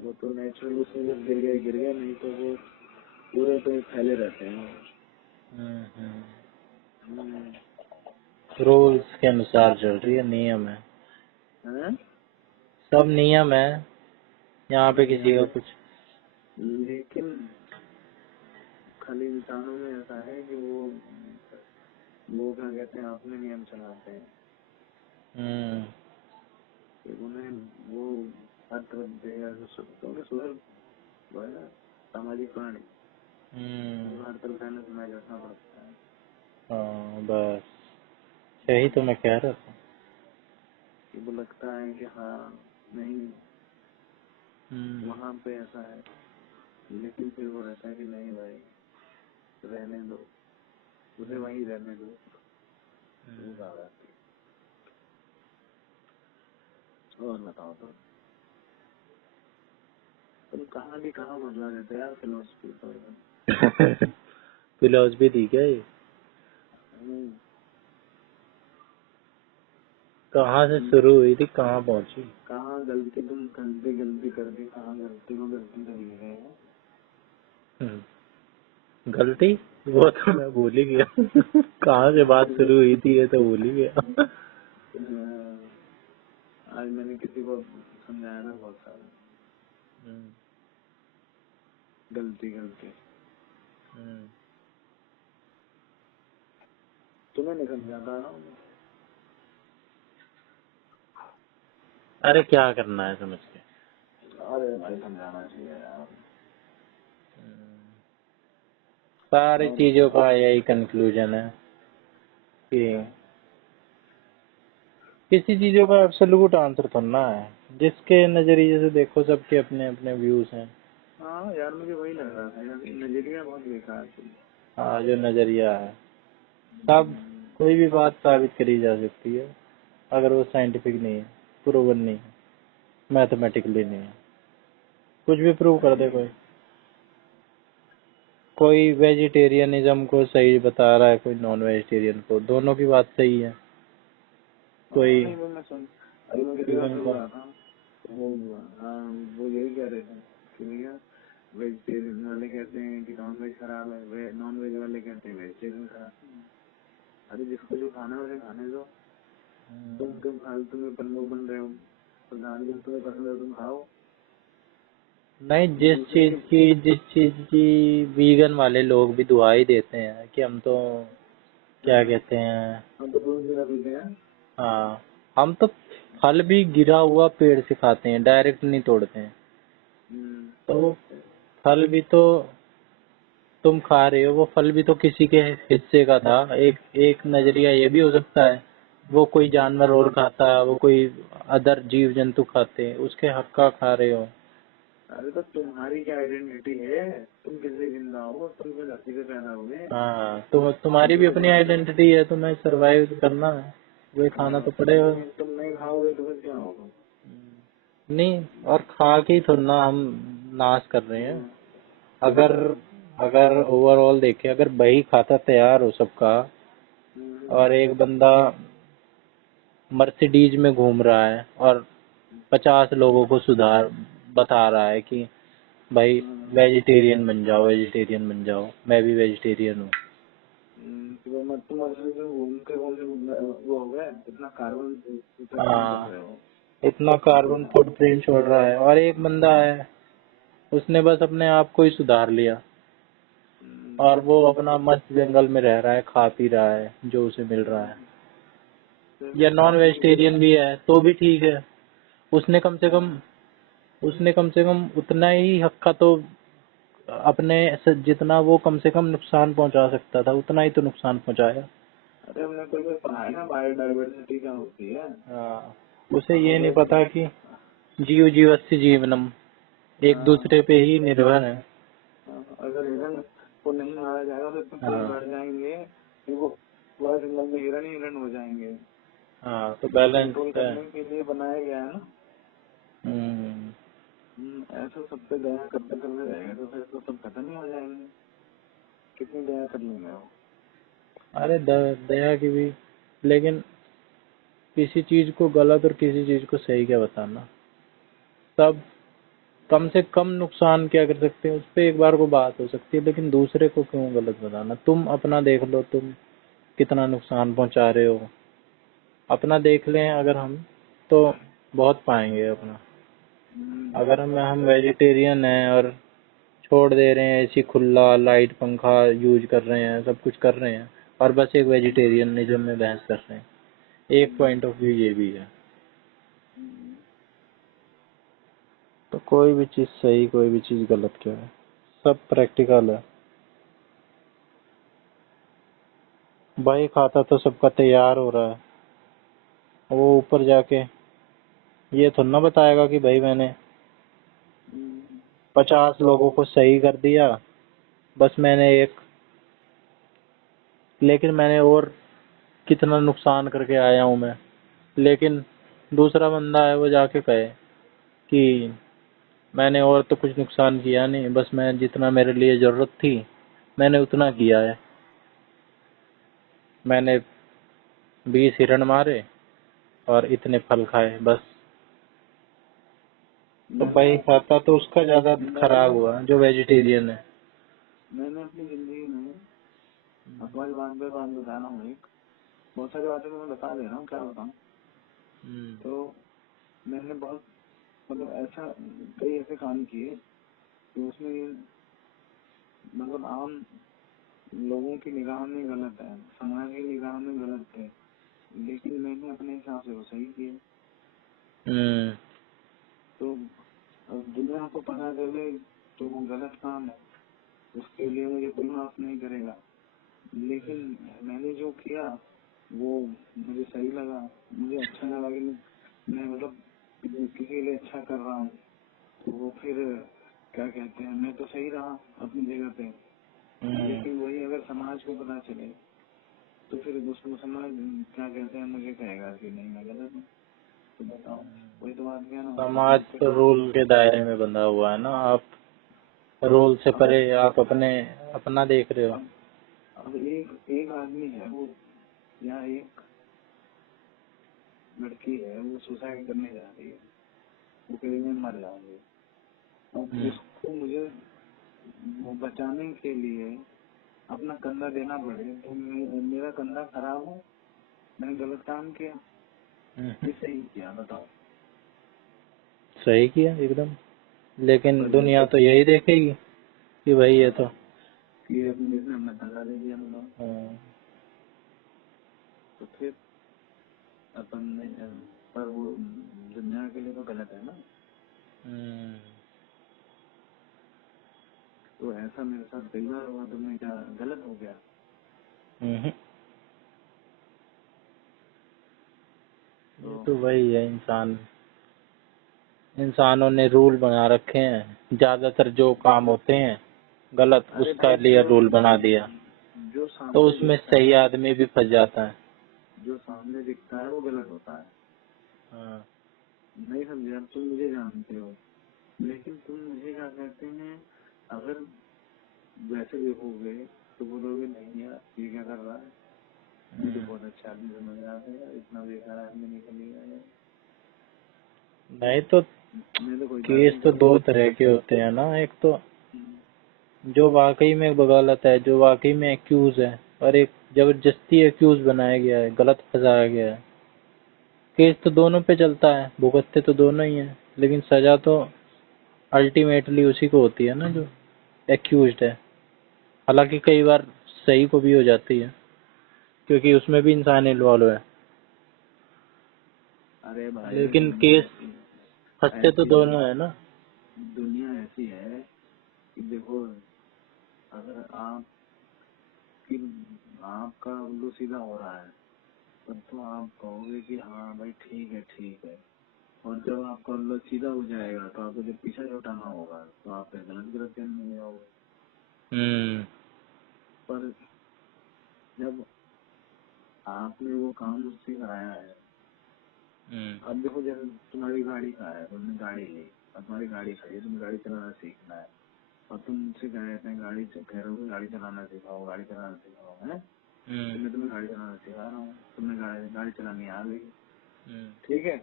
वो तो नेचुरल उसमें जब गिर गए नहीं तो वो पूरे पे फैले रहते हैं। रूल्स के अनुसार चल रही है, नियम है। सब नियम है यहाँ पे, किसी का कुछ। लेकिन खाली इंसानों में ऐसा है कि वो क्या कहते हैं अपने नियम चलाते हैं। उन्हें वो हर तरफ देगा सुधर सामाजिक प्राणी, हर तरफ रहने से मैं रखना पड़ता है। हाँ बस यही तो मैं कह रहा था। वो लगता है कि हाँ नहीं वहाँ पे ऐसा है, लेकिन फिर वो रहता है कि नहीं भाई रहने दो, उसे वहीं रहने दो। और बताओ तो तुम कहाँ भी कहाँ बुझवा देते यार फिलोसफी। फिलोसफी थी क्या ये? कहाँ से शुरू हुई थी, कहाँ पहुँची? कहाँ गलती तुम गलती कर दी, कहाँ गलती को गलती कर गए हैं। गलती वो तो मैं भूल ही गया। कहाँ से बात शुरू हुई थी ये तो भूल ही गया। आज मैंने किसी को समझाया ना बहुत सारा गलती तुम्हें नहीं समझाता। अरे क्या करना है समझ के? अरे भाई समझाना चाहिए यार। सारी चीजों का यही कंक्लूजन है कि किसी चीजों का एब्सोल्यूट आंसर थोड़ा है, जिसके नजरिए से देखो सबके अपने अपने व्यूज हैं। हाँ यार मुझे वही लग रहा था यार, नजरिया बहुत बेकार है। हाँ जो नजरिया है, सब कोई भी बात साबित करी जा सकती है अगर वो साइंटिफिक नहीं है, प्रूवन नहीं है, मैथमेटिकली नहीं है, कुछ भी प्रूव कर दे कोई वेजिटेरियनिज्म को सही बता रहा है, कोई नॉन वेजिटेरियन को, दोनों की बात सही है। कोई वो यही कह रहे थे कि भैया वेजिटेरियन वाले कहते हैं कि नॉन वेज खराब है, नॉन वेज वाले कहते हैं वेजिटेरियन खराब अरे जिसको जो खाना है उसे खाने दो। तुम फालतू में पल्लू बन रहे हो, प्रधान जी तुम्हें पसंद है तुम खाओ। नहीं, जिस चीज की वीगन वाले लोग भी दुआई देते हैं कि हम तो क्या कहते हैं, हम तो दूध भी ना पीते हैं। हाँ, हम तो फल भी गिरा हुआ पेड़ से खाते हैं, डायरेक्ट नहीं तोड़ते हैं। तो वो फल भी तो तुम खा रहे हो, वो फल भी तो किसी के हिस्से का था। एक नजरिया ये भी हो सकता है वो कोई जानवर और खाता है, वो कोई अदर जीव जंतु खाते हैं, उसके हक का खा रहे हो। अरे तो तुम्हारी क्या आइडेंटिटी है, तुम किससे जिंदा हो, तुम किस धरती पे पैदा हुए। हाँ, तो तुम्हारी भी अपनी आइडेंटिटी है, तुम्हें सरवाइव करना है, वो खाना तो पड़ेगा। तुम नहीं खाओगे तो फिर क्या होगा। नहीं, और खा के ही थोड़ा ना हम नाश कर रहे हैं। अगर अगर ओवरऑल देखे, अगर वही खाता तैयार हो सबका, और एक बंदा मर्सिडीज में घूम रहा है और 50 लोगों को सुधार बता रहा है कि भाई वेजिटेरियन बन जाओ, वेजिटेरियन बन जाओ, मैं भी वेजिटेरियन हूँ। तुम घूम के वो हो गए, इतना कार्बन हाँ, इतना कार्बन फुटप्रिंट छोड़ रहा है, और एक बंदा है उसने बस अपने आप को ही सुधार लिया, और वो अपना मस्त जंगल में रह रहा है, खा पी रहा है जो उसे मिल रहा है। या नॉन वेजिटेरियन भी है तो भी ठीक है, उसने कम से कम उतना ही हक का तो अपने से जितना वो कम से कम नुकसान पहुंचा सकता था उतना ही तो नुकसान पहुंचाया। अरे हमने कोई पढ़ा है ना बायोडाइवर्सिटी क्या होती है। हाँ, उसे ये नहीं पता कि जीव जीवस्य जीवनम एक दूसरे पे ही निर्भर है। अगर हिरन को नहीं मारा जाएगा तो इतने पेड़ बढ़ जाएंगे कि वो पूरा जंगल में हिरन ही हिरन हो जाएंगे। हाँ, तो बैलेंस कंट्रोल करने के लिए बनाया गया है ना। ऐसा सब पे दया करते करते रहेगा तो फिर तो सब खत्म ही हो जाएंगे। कितनी दया कर लेंगे वो। अरे दया की भी, लेकिन किसी चीज को गलत और किसी चीज को सही क्या बताना। सब कम से कम नुकसान क्या कर सकते हैं उस पे एक बार को बात हो सकती है, लेकिन दूसरे को क्यों गलत बताना। तुम अपना देख लो, तुम कितना नुकसान पहुंचा रहे हो। अपना देख लें अगर हम, तो बहुत पाएंगे अपना। अगर हम वेजिटेरियन हैं और छोड़ दे रहे हैं ऐसी खुला, लाइट पंखा यूज कर रहे हैं, सब कुछ कर रहे हैं, और बस एक वेजिटेरियनिज्म में बहस कर रहे हैं। एक पॉइंट ऑफ व्यू ये भी है। तो कोई भी चीज सही, कोई भी चीज गलत क्या है, सब प्रैक्टिकल है। भाई खाता तो सबका तैयार हो रहा है, वो ऊपर जाके ये थोड़ा ना बताएगा कि भाई मैंने 50 लोगों को सही कर दिया, बस मैंने एक, लेकिन मैंने और कितना नुकसान करके आया हूँ मैं। लेकिन दूसरा बंदा है वो जाके कहे कि मैंने और तो कुछ नुकसान किया नहीं, बस मैं जितना मेरे लिए जरूरत थी मैंने उतना किया है। मैंने 20 हिरण मारे और इतने फल खाए बस। तो भाई खाता तो उसका ज्यादा खराब हुआ जो वेजिटेरियन है। मैंने अपनी जिंदगी में तुम्हारी बात बता रहा हूँ, एक बहुत सारी बातें मैं बता दे रहा हूँ, क्या बताऊँ। तो मैंने बहुत मतलब ऐसा कई ऐसे काम किए तो उसमें मतलब आम लोगों की निगाह में गलत है, समाज की निगाह में गलत है, लेकिन मैंने अपने हिसाब से वो सही किए। तो अब दुनिया को पता चले तो वो गलत काम है, उसके लिए मुझे कोई माफ नहीं करेगा। लेकिन मैंने जो किया वो मुझे सही लगा, मुझे अच्छा लगा कि मैं मतलब किसी के लिए अच्छा कर रहा हूँ। तो वो फिर क्या कहते हैं, मैं तो सही रहा अपनी जगह पे। लेकिन वही अगर समाज को पता चले तो फिर उसको समाज क्या कहते हैं, मुझे कहेगा कि नहीं मैं गलत हूँ। तो बताओ, वही तो बात क्या ना। समाज तो रूल के दायरे में बंधा हुआ है ना, आप रूल से परे आप अपना देख रहे हो। अब एक आदमी है वो, या एक लड़की है वो सुसाइड करने जा रही है, वो कहीं में मर जाएंगे। अब उसको मुझे वो बचाने के लिए अपना कंधा देना पड़े। तो मेरा कंधा खराब है, मैंने गलत काम किया, ये सही किया बताओ? सही किया एकदम, लेकिन पर दुनिया तो यही देखेगी कि भाई ये तो ये अपने इसने अपना कंधा दे दिया मतलब। तो फिर अपन ने, पर वो दुनिया के लिए तो गलत है ना। तो ऐसा मेरे साथ कई बार हुआ, तो मैं क्या गलत हो गया? तो वही है, इंसानों ने रूल बना रखे हैं, ज्यादातर जो काम होते हैं गलत अरे उसका भाई लिए रूल बना दिया, जो तो सामने उसमें दिखता सही है, आदमी भी फंस जाता है। जो सामने दिखता है वो गलत होता है। हाँ। नहीं समझे? अब तुम मुझे जानते हो, लेकिन तुम मुझे क्या कहते हैं, अगर वैसे देखोगे तो बोलोगे नहीं यार ये क्या कर रहा है, मुझे बहुत अच्छा आदमी समझ रहा है, इतना बेकार आदमी निकलेगा यार। नहीं तो मैं तो कोई बात केस नहीं तो दो करूँगा। तरह के होते हैं ना, एक तो जो वाकई में गलत है, जो वाकई में एक्यूज है, और एक जबरदस्ती एक्यूज बनाया गया है, गलत फंसाया गया है। केस तो दोनों पे चलता है, भुगतते तो दोनों ही हैं, लेकिन सजा तो अल्टीमेटली उसी को होती है ना जो एक्यूज्ड है। हालांकि कई बार सही को भी हो जाती है, क्योंकि उसमें भी इंसान इन्वॉल्व है, अरे भाई लेकिन दुनिया केस फंसते तो ऐसी दोनों है ना। दुनिया ऐसी है कि देखो, अगर आपका उल्लू सीधा हो रहा है तब तो आप कहोगे कि हाँ भाई ठीक है, और जब आपका उल्लू सीधा हो जाएगा तो आपको जब पीछा छुटाना होगा तो आप फिर गलत में जाओगे। पर जब आपने वो काम मुझसे कराया है, अब देखो जैसे तुम्हारी गाड़ी का है, तुमने गाड़ी ली, अब तुम्हारी गाड़ी खड़ी है, तुम्हें गाड़ी चलाना सीखना है, और तुम मुझसे कहते हैं कह रहे हो गाड़ी चलाना सिखाओ, गाड़ी चलाना सिखाओ, है? तो मैं तुम्हें गाड़ी चलाना सिखा रहा हूँ, तुम्हें गाड़ी चलानी आ गई, ठीक है।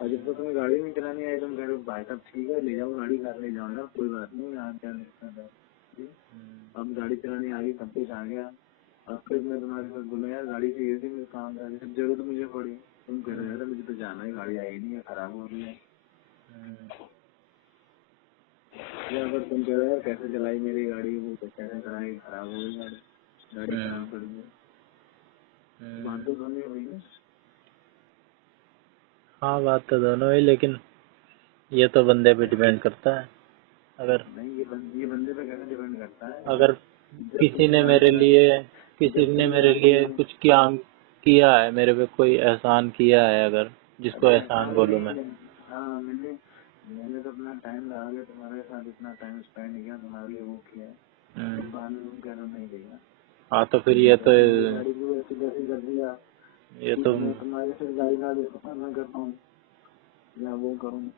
और जब तक तुम्हें गाड़ी नहीं चलानी आई, तुम कह रहे हो भाई साहब ठीक है ले जाओ गाड़ी, घर ले जाओ ना, कोई बात नहीं, यहाँ क्या दिक्कत है। अब गाड़ी चलानी आ गई, सब कुछ आ गया, अब फिर मैं तुम्हारे साथ बोला यार गाड़ी चाहिए थी, मुझे काम था, जब जरूरत मुझे पड़ी, तुम कह रहे थे मुझे तो जाना है, गाड़ी आई नहीं है, खराब हो रही है। या अगर तुम कह रहे हो कैसे चलाई मेरी गाड़ी, वो कैसे चलाई, खराब हो गई गाड़ी, खराब कर दी, बात तो दोनों हुई ना। हाँ, बात तो दोनों है, लेकिन ये तो बंदे पे डिपेंड करता है। अगर नहीं ये बंदे पे कैसे डिपेंड करता है? अगर किसी ने मेरे लिए कुछ किया है, मेरे पे कोई एहसान किया है, अगर जिसको एहसान बोलूं मैं। हाँ मैंने तो अपना टाइम लगा के तुम्हारे साथ इतना टाइम स्पेंड किया, तुम्हारे लिए वो किया है, बाद में तुम कह रहे हो नहीं देगा। हाँ तो फिर ये तो गाड़ी को ऐसे कैसे कर दिया, ये तो मैं तुम्हारे से गाड़ी ला देता मैं करता हूँ या वो करूँ,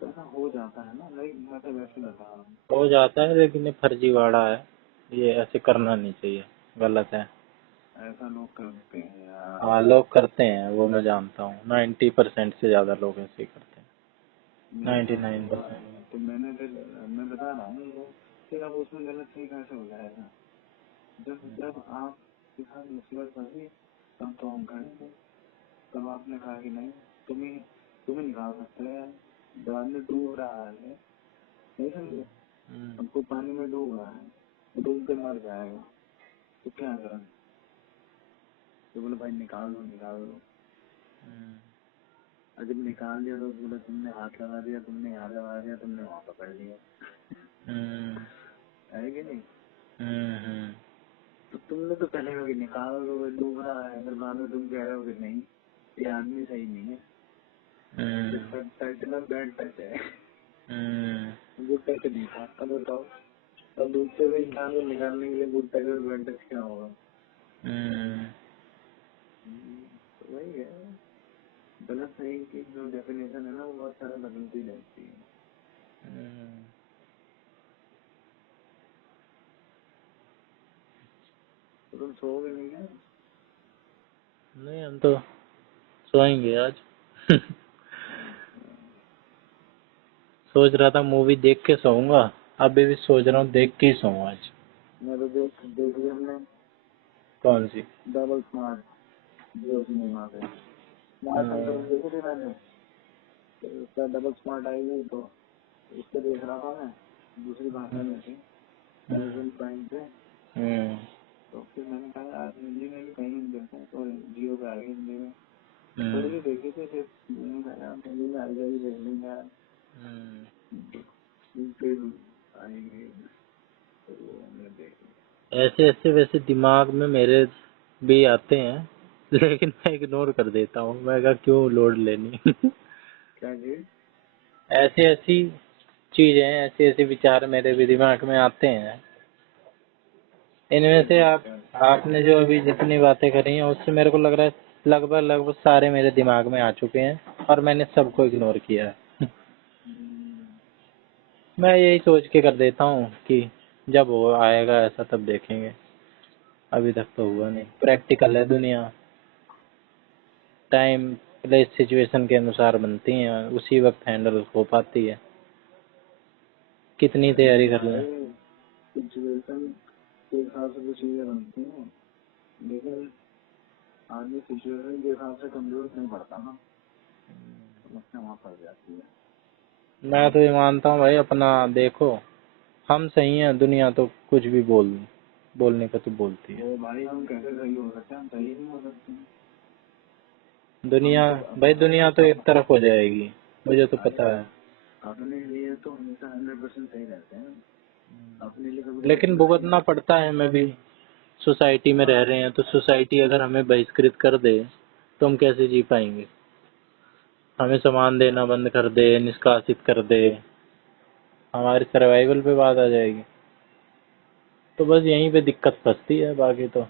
तो ऐसा हो जाता है ना। नहीं मैं तो वैसे बता रहा हूँ, हो जाता है, लेकिन ये फर्जीवाड़ा है, ये ऐसे करना नहीं चाहिए, गलत है। ऐसा लोग करते हैं यार। हाँ, लोग करते हैं, वो मैं जानता हूँ, 90% से ज्यादा लोग ऐसे ही करते हैं, 99%। तो मैं बता रहा हूँ, फिर अब उसमें गलत सही कैसे हो जाएगा? जब आपके साथ मुसीबत पड़ी तब तो हम खड़े थे, तब आपने कहा कि नहीं तुम्हें निकाल सकते हैं, बाद में डूब रहा है, नहीं समझे? हमको पानी में डूब रहा है, डूब के मर जाएगा, तो क्या करें? तो बोले भाई निकाल दो। और जब निकाल दिया तो बोले तुमने हाथ लगा दिया, तुमने वहाँ पकड़ लिया, है कि नहीं? तो तुमने तो पहले कहा कि निकाल दो, डूब रहा है, फिर बाद में तुम कह रहे हो कि नहीं ये आदमी सही नहीं है, बैड टच है, गुड टच नहीं था। अब बताओ, अब दूसरे को इंसान को निकालने के लिए गुड टच और बैड टच क्या होगा? तो वही है, गलत सही की जो डेफिनेशन है ना वो बहुत सारा बदलती रहती है। तो तुम सोओगे नहीं क्या? नहीं, हम तो सोएंगे आज। सोच रहा था मूवी देख के सोऊंगा, अभी भी सोच रहा हूँ देख के ही सोऊं आज। मैं तो देखी हमने कौन सी? डबल स्मार्ट जियो सिनेमा पे स्मार्ट देखी थी मैंने, तो उसका डबल स्मार्ट आएगी तो उसको देख रहा था मैं, दूसरी भाषा में थी अमेज़न प्राइम पे। तो फिर मैंने कहा यार हिंदी में भी कहीं नहीं देखा, तो जियो पे आ गई हिंदी में, थोड़ी सी देखी थी, फिर मैंने कहा यार हिंदी में आ जाएगी देख लेंगे यार, फिर आएगी तो हमने देखी। ऐसे ऐसे वैसे दिमाग में मेरे भी आते हैं, लेकिन मैं इग्नोर कर देता हूँ। मैं कहा क्यों लोड लेनी। क्या जी? ऐसी ऐसी चीजें, ऐसे ऐसे विचार मेरे भी दिमाग में आते हैं। इनमें से आपने जो अभी जितनी बातें करी हैं उससे मेरे को लग रहा है लगभग सारे मेरे दिमाग में आ चुके हैं और मैंने सबको इग्नोर किया है। मैं यही सोच के कर देता हूँ कि जब वो आएगा ऐसा तब देखेंगे। अभी तक तो हुआ नहीं। प्रैक्टिकल है दुनिया, टाइम प्लेस सिचुएशन के अनुसार बनती हैं, उसी वक्त हैंडल हो पाती है, कितनी तैयारी कर लें। सिचुएशन के हिसाब से कुछ चीजें बनती हैं, लेकिन आदमी सिचुएशन के हिसाब से कमजोर नहीं पड़ता ना, समस्या वहाँ फंस जाती है। मैं तो ये मानता हूँ भाई, अपना देखो, हम सही हैं, दुनिया तो कुछ भी बोलने का तो बोलती है। वो भाई हम कैसे सही हो सकते हैं? हम सही नहीं हो सकते। दुनिया भाई, दुनिया तो एक तरफ हो जाएगी, मुझे तो पता है। अपने लिए तो हमेशा 100% सही रहते हैं, अपने लिए कभी। लेकिन भुगतना पड़ता है। मैं भी सोसाइटी में रह रहे हैं, तो सोसाइटी अगर हमें बहिष्कृत कर दे तो हम कैसे जी पाएंगे? हमें सामान देना बंद कर दे, निष्कासित कर दे, हमारे सर्वाइवल पे बात आ जाएगी। तो बस यहीं पे दिक्कत फंसती है, बाकी तो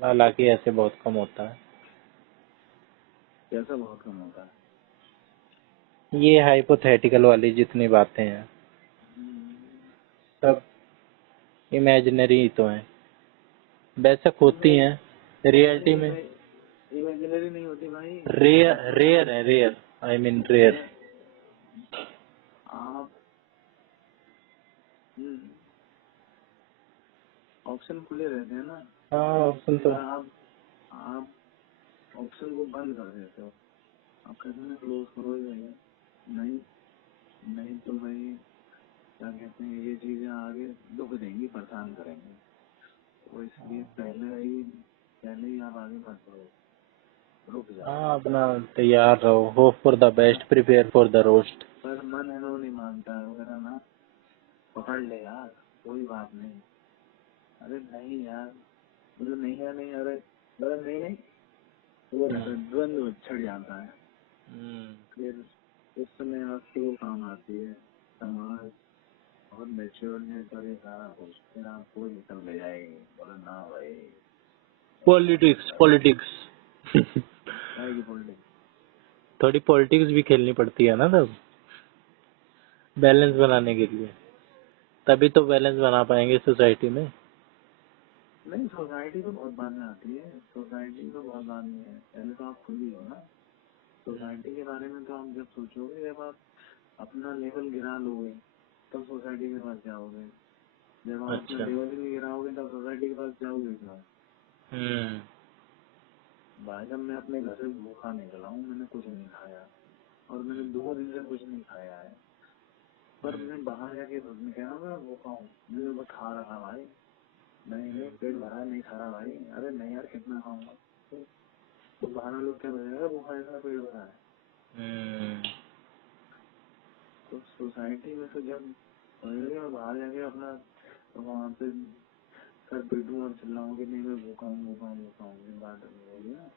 हालांकि ऐसे बहुत कम होता है। कैसा बहुत कम होता है? ये हाइपोथेटिकल वाली जितनी बातें हैं सब इमेजिनरी ही तो हैं, बेशक होती हैं रियलिटी में। इमेजिनरी नहीं होती भाई, रेयर है, रेयर, आई मीन रेयर। आप ऑप्शन खुले रहते हैं ना। हाँ, ऑप्शन तो आप ऑप्शन को बंद कर देते हो, आप कहते हैं क्लोज करो ही नहीं, नहीं तो भाई क्या कहते हैं, ये चीजें आगे दुख देंगी, परेशान करेंगे, तो इसलिए पहले ही आप आगे मत बढ़ो, रुक जाओ। हाँ, अपना तैयार रहो, hope for the best, prepare for the roast. पर मन है वो नहीं मानता है वगैरह ना, पकड़ ले यार, कोई बात नहीं, अरे नहीं यार, मुझे नहीं है, नहीं, अरे नहीं, वो द्वंद्व छिड़ जाता है। फिर उस समय आपकी वो काम आती है, समाज और मैच्योर ने करेगा, फिर आपको निकल ले जाएगी, बोले ना भाई पॉलिटिक्स आएगी पॉलिटिक्स। थोड़ी पॉलिटिक्स भी खेलनी पड़ती है ना, तब बैलेंस बनाने के लिए, तभी तो बैलेंस बना पाएंगे सोसाइटी में। नहीं, सोसाइटी तो बहुत बाद में आती है, सोसाइटी तो बहुत बाद में है, पहले तो आप खुद ही हो ना। सोसाइटी के बारे में तो आप जब सोचोगे, जब आप अपना लेवल गिरा लोगे तब सोसाइटी के पास जाओगे, जब आप अपना लेवल ही नहीं गिराओगे तब सोसाइटी के पास जाओगे क्या? भाई जब मैं अपने घर से भूखा निकला हूँ, मैंने कुछ नहीं खाया और मैंने 2 दिन से कुछ नहीं खाया है, पर मैं बाहर जाके कह रहा हूँ मैं भूखा हूँ, मैंने बस खा रहा भाई, नहीं पेट भरा नहीं खा रहा भाई, अरे नहीं यार कितना खाऊंगा, तो बाहर लोग क्या बोलेगा, भूखा ऐसा पेट भरा है। तो सोसाइटी में तो जब बाहर जाके अपना वहाँ पे सर पीटूं और चिल्लाऊं कि नहीं मैं भूखा हूँ, बात होगी ना।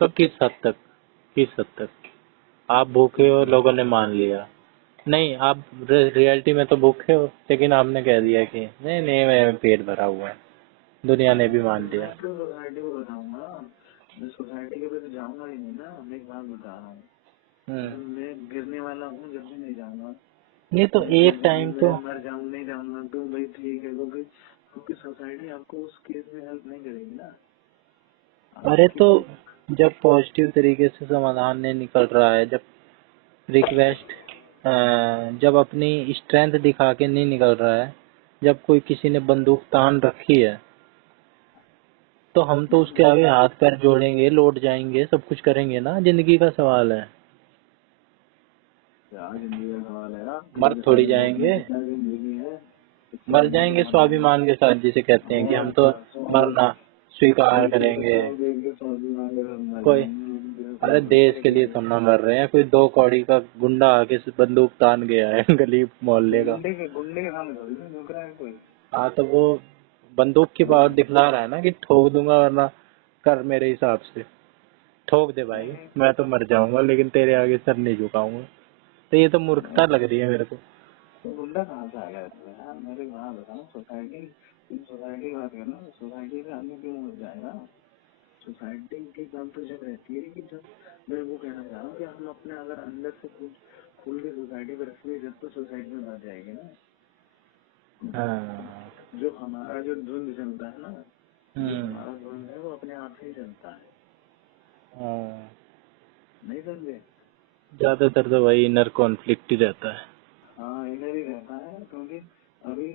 तो किस हद तक आप भूखे हो, लोगों ने मान लिया? नहीं, आप रियलिटी में तो भूखे हो, लेकिन आपने कह दिया कि नहीं मेरा पेट भरा हुआ है, दुनिया ने भी मान लिया। तो सोसाइटी को बताऊंगा, मैं सोसाइटी के पे तो जाऊंगा ही नहीं ना, मैं एक बात बता रहा हूँ, मैं गिरने वाला हूँ, जब भी नहीं जाऊंगा, ये तो एक टाइम तो मर जाऊँ नहीं जाऊंगा तो भाई ठीक है, क्योंकि सोसाइटी आपको उस केस में हेल्प नहीं करेगी ना। अरे तो जब पॉजिटिव तरीके से समाधान नहीं निकल रहा है, जब रिक्वेस्ट जब अपनी स्ट्रेंथ दिखा के नहीं निकल रहा है, जब कोई किसी ने बंदूक तान रखी है तो हम तो उसके आगे हाथ पैर जोड़ेंगे, लौट जाएंगे, सब कुछ करेंगे ना। जिंदगी का सवाल है, क्या जिंदगी का सवाल है यार, मर थोड़ी जाएंगे। क्या जिंदगी है। मर जाएंगे स्वाभिमान के साथ, जिसे कहते हैं कि हम तो मरना स्वीकार करेंगे। कोई अरे देश के लिए थोड़ा ना मर रहे हैं, कोई 2 कौड़ी का गुंडा आके बंदूक तान गया है गली मोहल्ले का। गुंडे के सामने थोड़ी ना झुक रहा है कोई। हाँ तो वो बंदूक की पावर दिखला रहा है ना कि ठोक दूंगा, वरना कर मेरे हिसाब से ठोक दे भाई, मैं तो मर जाऊंगा लेकिन तेरे आगे सर नहीं झुकाऊंगा। तो ये तो मूर्खता लग रही है मेरे को। तो गुंडा कहाँ से आ गया इसमें यार, मेरे वहाँ बताओ। सोसाइटी की बात करना, सोसाइटी से आदमी क्यों मर जाएगा। सोसाइटी की काम तो जब रहती है कि जब, मैं वो कहना चाह रहा हूँ कि हम अपने अगर अंदर से कुछ खुल के सोसाइटी में रखेंगे जब तो सोसाइटी में बच जाएगी ना। हाँ। जो हमारा जो धुंध चलता है ना, जो हमारा धुंध है वो अपने आप से ही चलता है। हाँ। नहीं समझे। ज्यादातर तो वही इनर कॉन्फ्लिक्ट ही रहता है। हाँ इधर ही रहता है, क्योंकि अभी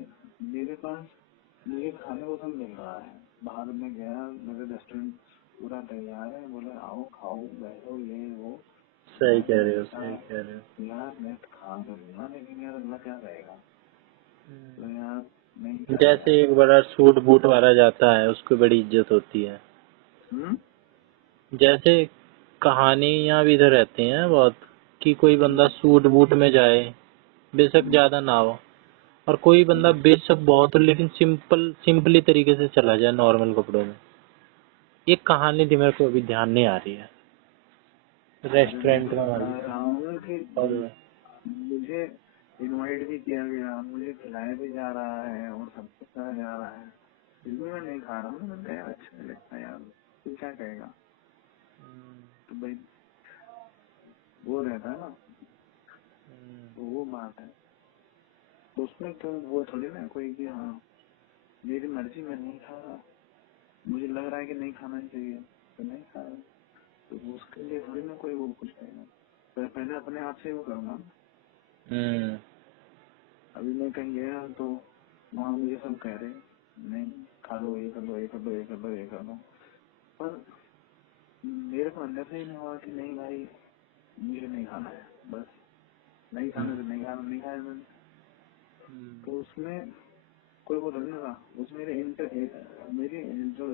मेरे पास मुझे खाने को सब मिल रहा है। बाहर में गया, मेरे रेस्टोरेंट पूरा तैयार है, बोले आओ खाओ बैठो ये वो। सही कह रहे हो, सही कह रहे हो। यार मैं खा तो लूंगा, लेकिन यार अगला क्या करेगा। तो यार नहीं। जैसे एक बड़ा सूट बूट वाला जाता है उसको बड़ी इज्जत होती है। जैसे कहानियां भी इधर रहती हैं बहुत कि कोई बंदा सूट बूट में जाए, बेशक ज्यादा ना हो, और कोई बंदा बेशक बहुत हो लेकिन सिंपली तरीके से चला जाए नॉर्मल कपड़ों में। ये कहानी थी, मेरे को अभी ध्यान नहीं आ रही है, रेस्टोरेंट में वाली। और मुझे इनवाइट भी किया गया, मुझे खिलाया भी जा रहा है और सब कुछ करा जा रहा है, फिर भी मैं नहीं खा रहा हूँ। मैं यार अच्छा नहीं लगता यार, तू क्या कहेगा। तो भाई वो रहता है ना, तो वो बात है। तो उसमें तो वो थोड़ी ना कोई कि हाँ मेरी मर्जी में नहीं खा रहा, मुझे लग रहा है कि नहीं खाना चाहिए तो नहीं खा रहा, तो उसके लिए थोड़ी ना कोई वो कुछ कहेगा। तो पहले अपने आप से वो करूँगा। अभी मैं कहीं गया तो वहाँ मुझे सब कह रहे नहीं खा लो, ये कर लो, ये कर लो, ये कर लो, ये कर लो, पर मेरे को अंदर से ही नहीं हुआ कि नहीं भाई मुझे नहीं खाना है, बस नहीं खाना तो नहीं खाना, नहीं खाया मैंने। तो उसमें कोई वो थोड़ी ना था, उसमें मेरी जो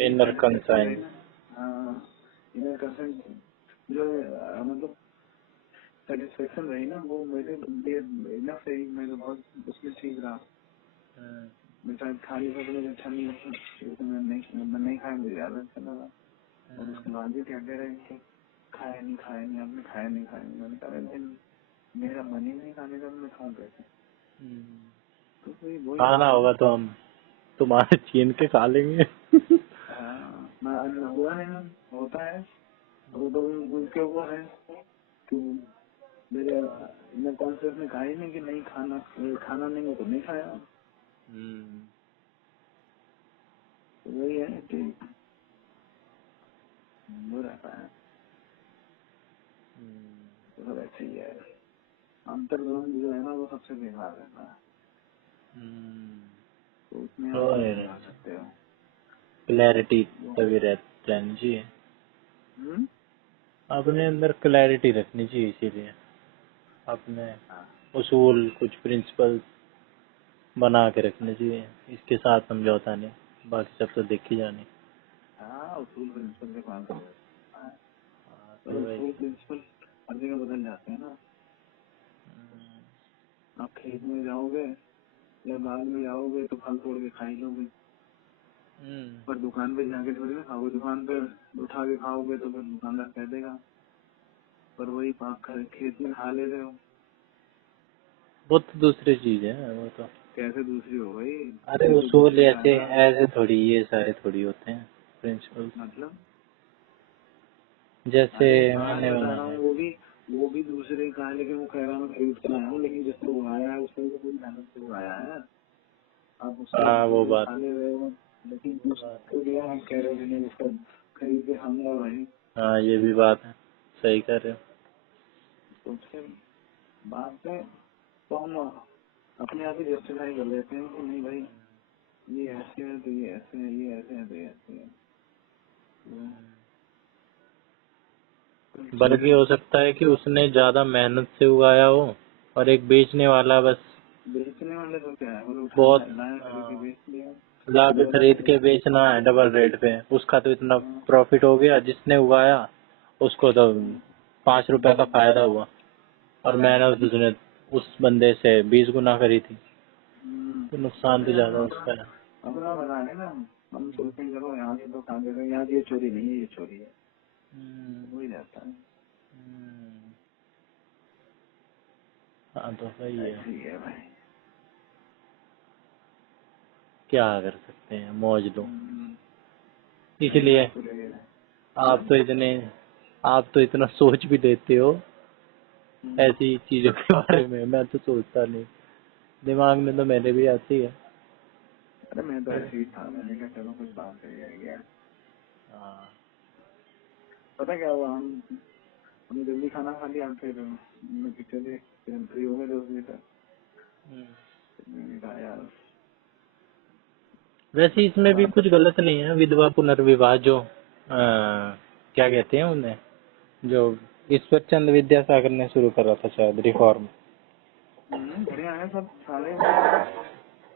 इनर कंसाइन, इनर कंसेंट जो मतलब सेटिस्फेक्शन रही ना, वो मेरे इनफ रही, मैं तो बहुत उसमें ठीक रहा। मैं शायद खाली का मुझे अच्छा नहीं लगता, मैं नहीं खाया, मुझे ज्यादा अच्छा लगा। और उसके बाद भी कहते रहे कि खाया नहीं, आपने खाया नहीं, मैंने कहा मेरा मन ही नहीं खाने का, मैं खाऊं कैसे। तो कोई वो खाना होगा तो हम तुम्हारे छीन के खा लेंगे। हुआ नहीं होता है, वो तो उनके ऊपर है कि मेरे मैं कॉन्शियस में कहा ही नहीं कि नहीं खाना नहीं हो तो नहीं खाया। तो वही है कि वो रहता है, तो सब ऐसे ही है। अंतर्द्वंद जो है ना वो सबसे बेकार रहता है, तो उसमें आप नहीं जा सकते हो। क्लैरिटी तभी रहनी चाहिए, अपने अंदर क्लैरिटी रखनी चाहिए, इसीलिए अपने उसूल कुछ प्रिंसिपल बना के रखने चाहिए, इसके साथ समझौता नहीं, बाकी सब तो देख ही जाने। उसूल प्रिंसिपल के पास उसूल प्रिंसिपल हर जगह बदल जाते हैं ना। आप खेत में जाओगे या बाग में जाओगे तो फल तोड़ के खा ही लोगे, पर दुकान पे जाके थोड़ी ना खाओगे। दुकान पे उठा के खाओगे तो फिर दुकानदार कह देगा, पर वही खेत में खा ले रहे हो। वो तो दूसरी चीज है, वो तो कैसे दूसरी हो गई। अरे उसूल ऐसे थोड़ी, ये सारे थोड़ी होते हैं प्रिंसिपल। मतलब जैसे मैंने बता रहा हूँ, वो भी दूसरे का है, लेकिन वो कह रहा हूँ खरीद कर आया हूँ, लेकिन जिसको उगाया है उसको तो पूरी मेहनत से उगाया है। आप उसको वो बात खा ले रहे हो, लेकिन उसको जो आप कह रहे हो नहीं उसको खरीद के खाऊंगा भाई। हाँ ये भी बात है, सही कर रहे हो। तो उसके बात पे तो हम अपने आप ही जस्टिफाई कर लेते हैं कि नहीं भाई ये ऐसे है तो ये ऐसे है, ये ऐसे है तो ये ऐसे है। बल्कि हो सकता है कि उसने ज्यादा मेहनत से उगाया हो और एक बेचने वाला बस बेचने वाले तो क्या है, वो बहुत लाया खरीद के बेच दिया। ला के खरीद के बेचना है डबल रेट पे, उसका तो इतना प्रॉफिट हो गया। जिसने उगाया उसको तो 5 रुपए का फायदा हुआ और मेहनत उसने उस बंदे से 20 गुना करी थी, तो नुकसान तो ज्यादा उसका है। अपना बना है ना, हम सोचते हैं चलो यहाँ ये तो खा दे रहे हैं, यहाँ ये चोरी नहीं है, ये चोरी है, वही रहता है। हाँ तो सही है, ठीक है भाई। क्या कर सकते हैं, मौज लो। इसलिए आप तो इतना सोच भी लेते हो ऐसी चीजों के बारे में, मैं तो सोचता नहीं, दिमाग में तो मेरे भी आती है। अरे मैं तो ऐसे ही था, मैंने कहा चलो कुछ बात कर गया। हाँ पता क्या हुआ, हमने जल्दी खाना खा लिया, फिर मैं पिक्चर देख फ्री हो गए 2 बजे तक। मैंने कहा यार वैसे इसमें भी कुछ गलत नहीं है, विधवा पुनर्विवाह जो क्या कहते हैं उन्हें, जो ईश्वर चंद्र विद्यासागर ने शुरू करा था शायद रिफॉर्म, बढ़िया है सब सारे।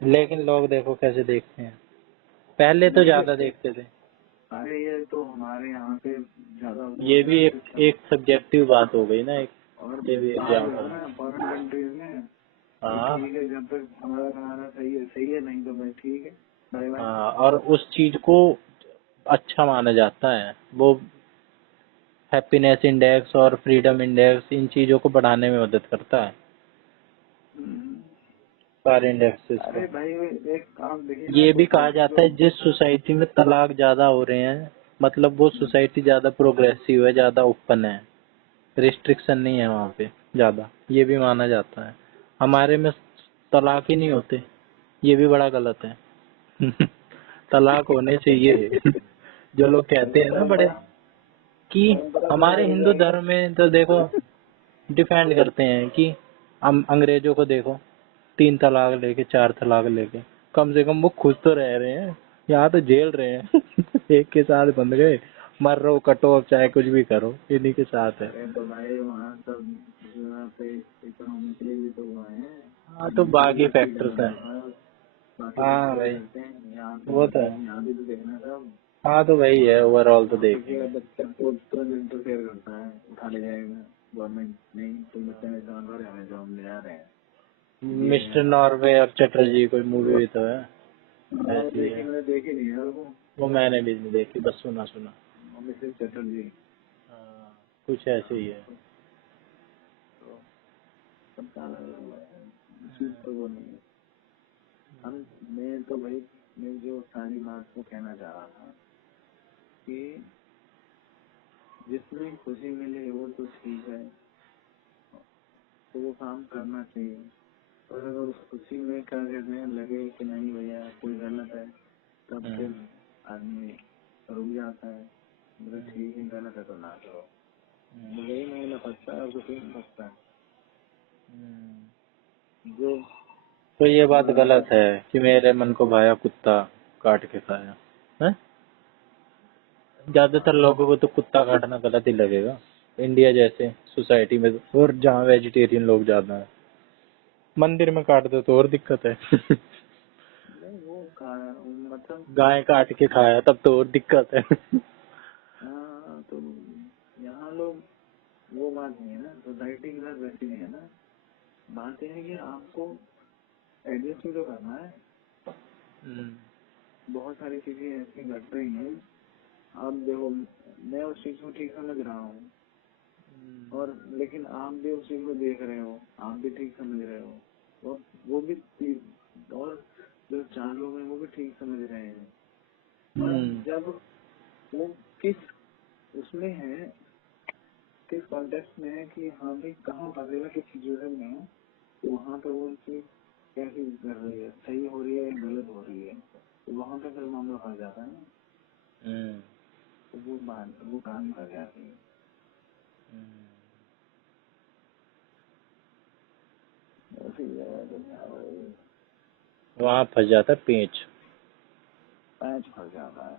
लेकिन लोग देखो कैसे देखते हैं, पहले तो ज्यादा देखते थे। अरे ये तो हमारे यहाँ पे ज्यादा, ये भी एक सब्जेक्टिव बात हो गई ना, एक और ये भी एग्जाम्पल। फॉरेन कंट्रीज में हाँ ठीक है, जब तक हमारा खाना सही है नहीं तो भाई ठीक है, बाय बाय। हाँ, और उस चीज को अच्छा माना जाता है, वो हैप्पीनेस इंडेक्स और फ्रीडम इंडेक्स इन चीजों को बढ़ाने में मदद करता है, सारे इंडेक्सेस को। अरे भाई एक काम देखिए, ये भी कहा जाता है जिस सोसाइटी में तलाक ज्यादा हो रहे हैं, मतलब वो सोसाइटी ज्यादा प्रोग्रेसिव है, ज्यादा ओपन है, रिस्ट्रिक्शन नहीं है वहाँ पे ज्यादा, ये भी माना जाता है। हमारे में तलाक ही नहीं होते, ये भी बड़ा गलत है। तलाक होने चाहिए। जो लोग कहते हैं ना बड़े कि हमारे हिंदू धर्म में तो देखो डिफेंड करते हैं कि हम अंग्रेजों को देखो 3 तलाक लेके 4 तलाक लेके, कम से कम वो खुश तो रह रहे हैं, यहाँ तो जेल रहे हैं। एक के साथ बंध गए, मर रहो कटो अब चाहे कुछ भी करो, इन्हीं के साथ है। तो भाई वहाँ सब इकोनॉमिकली भी तो हुआ है। हाँ तो बाकी फैक्टर्स हैं। हाँ भाई वो तो है। यहाँ भी तो देखना सब। हाँ तो वही है, ओवरऑल तो देखेंगे। बच्चा को तुरंत इंटरफेयर करता है, उठा ले जाएगा गवर्नमेंट, नहीं तुम बच्चा ने काम कर रहे हैं जो हम ले जा रहे हैं। मिस्टर नॉर्वे और चटर्जी कोई मूवी भी तो है ऐसी है, मैंने देखी नहीं है वो मैंने भी नहीं देखी, बस सुना सुना। मिस्टर चटर्जी हाँ, कुछ ऐसे ही है। तो वो नहीं है। मैं तो भाई मैं जो सारी बात को कहना चाह रहा था कि जिसमें खुशी मिले वो तो ठीक है, तो वो काम करना चाहिए। और अगर उस खुशी में क्या कहते हैं लगे कि नहीं भैया कोई गलत है, तब फिर आदमी रुक जाता है, मतलब ठीक है गलत है तो ना करो, वही नहीं फंसता है और कुछ नहीं फंसता है। जो तो ये बात गलत है कि मेरे मन को भाया कुत्ता काट के खाया है। ज्यादातर लोगों को तो कुत्ता काटना गलत ही लगेगा इंडिया जैसे सोसाइटी में, और जहाँ वेजिटेरियन लोग ज्यादा है। मंदिर में काट दो तो और दिक्कत है। वो मतलब गाय काट के खाया तब तो और दिक्कत है। हाँ, तो यहाँ लोग वो बात नहीं है ना, सोसाइटी के साथ वैसी नहीं है ना। बात यह है कि आपको एडजस्ट भी तो करना है। बहुत सारी चीजें ऐसी घट रही हैं, आप देखो मैं उस चीज को ठीक समझ रहा हूँ, और लेकिन आप भी उस चीज को देख रहे हो, आप भी ठीक समझ रहे हो, और वो भी और जो 4 लोग हैं वो भी ठीक समझ रहे हैं। जब वो किस उसमें है, किस कॉन्टेक्स्ट में है कि हाँ भाई कहाँ फंसेगा, किस सिचुएशन में है, तो वहाँ पर वो चीज कैसी कर रही है, सही हो रही है या गलत हो रही है, तो वहाँ पे फिर मामला फंस जाता है ना। तो वो काम कर जाती है। सी जगह वहाँ फंस जाता है पेंच। पैच फंस जाता है।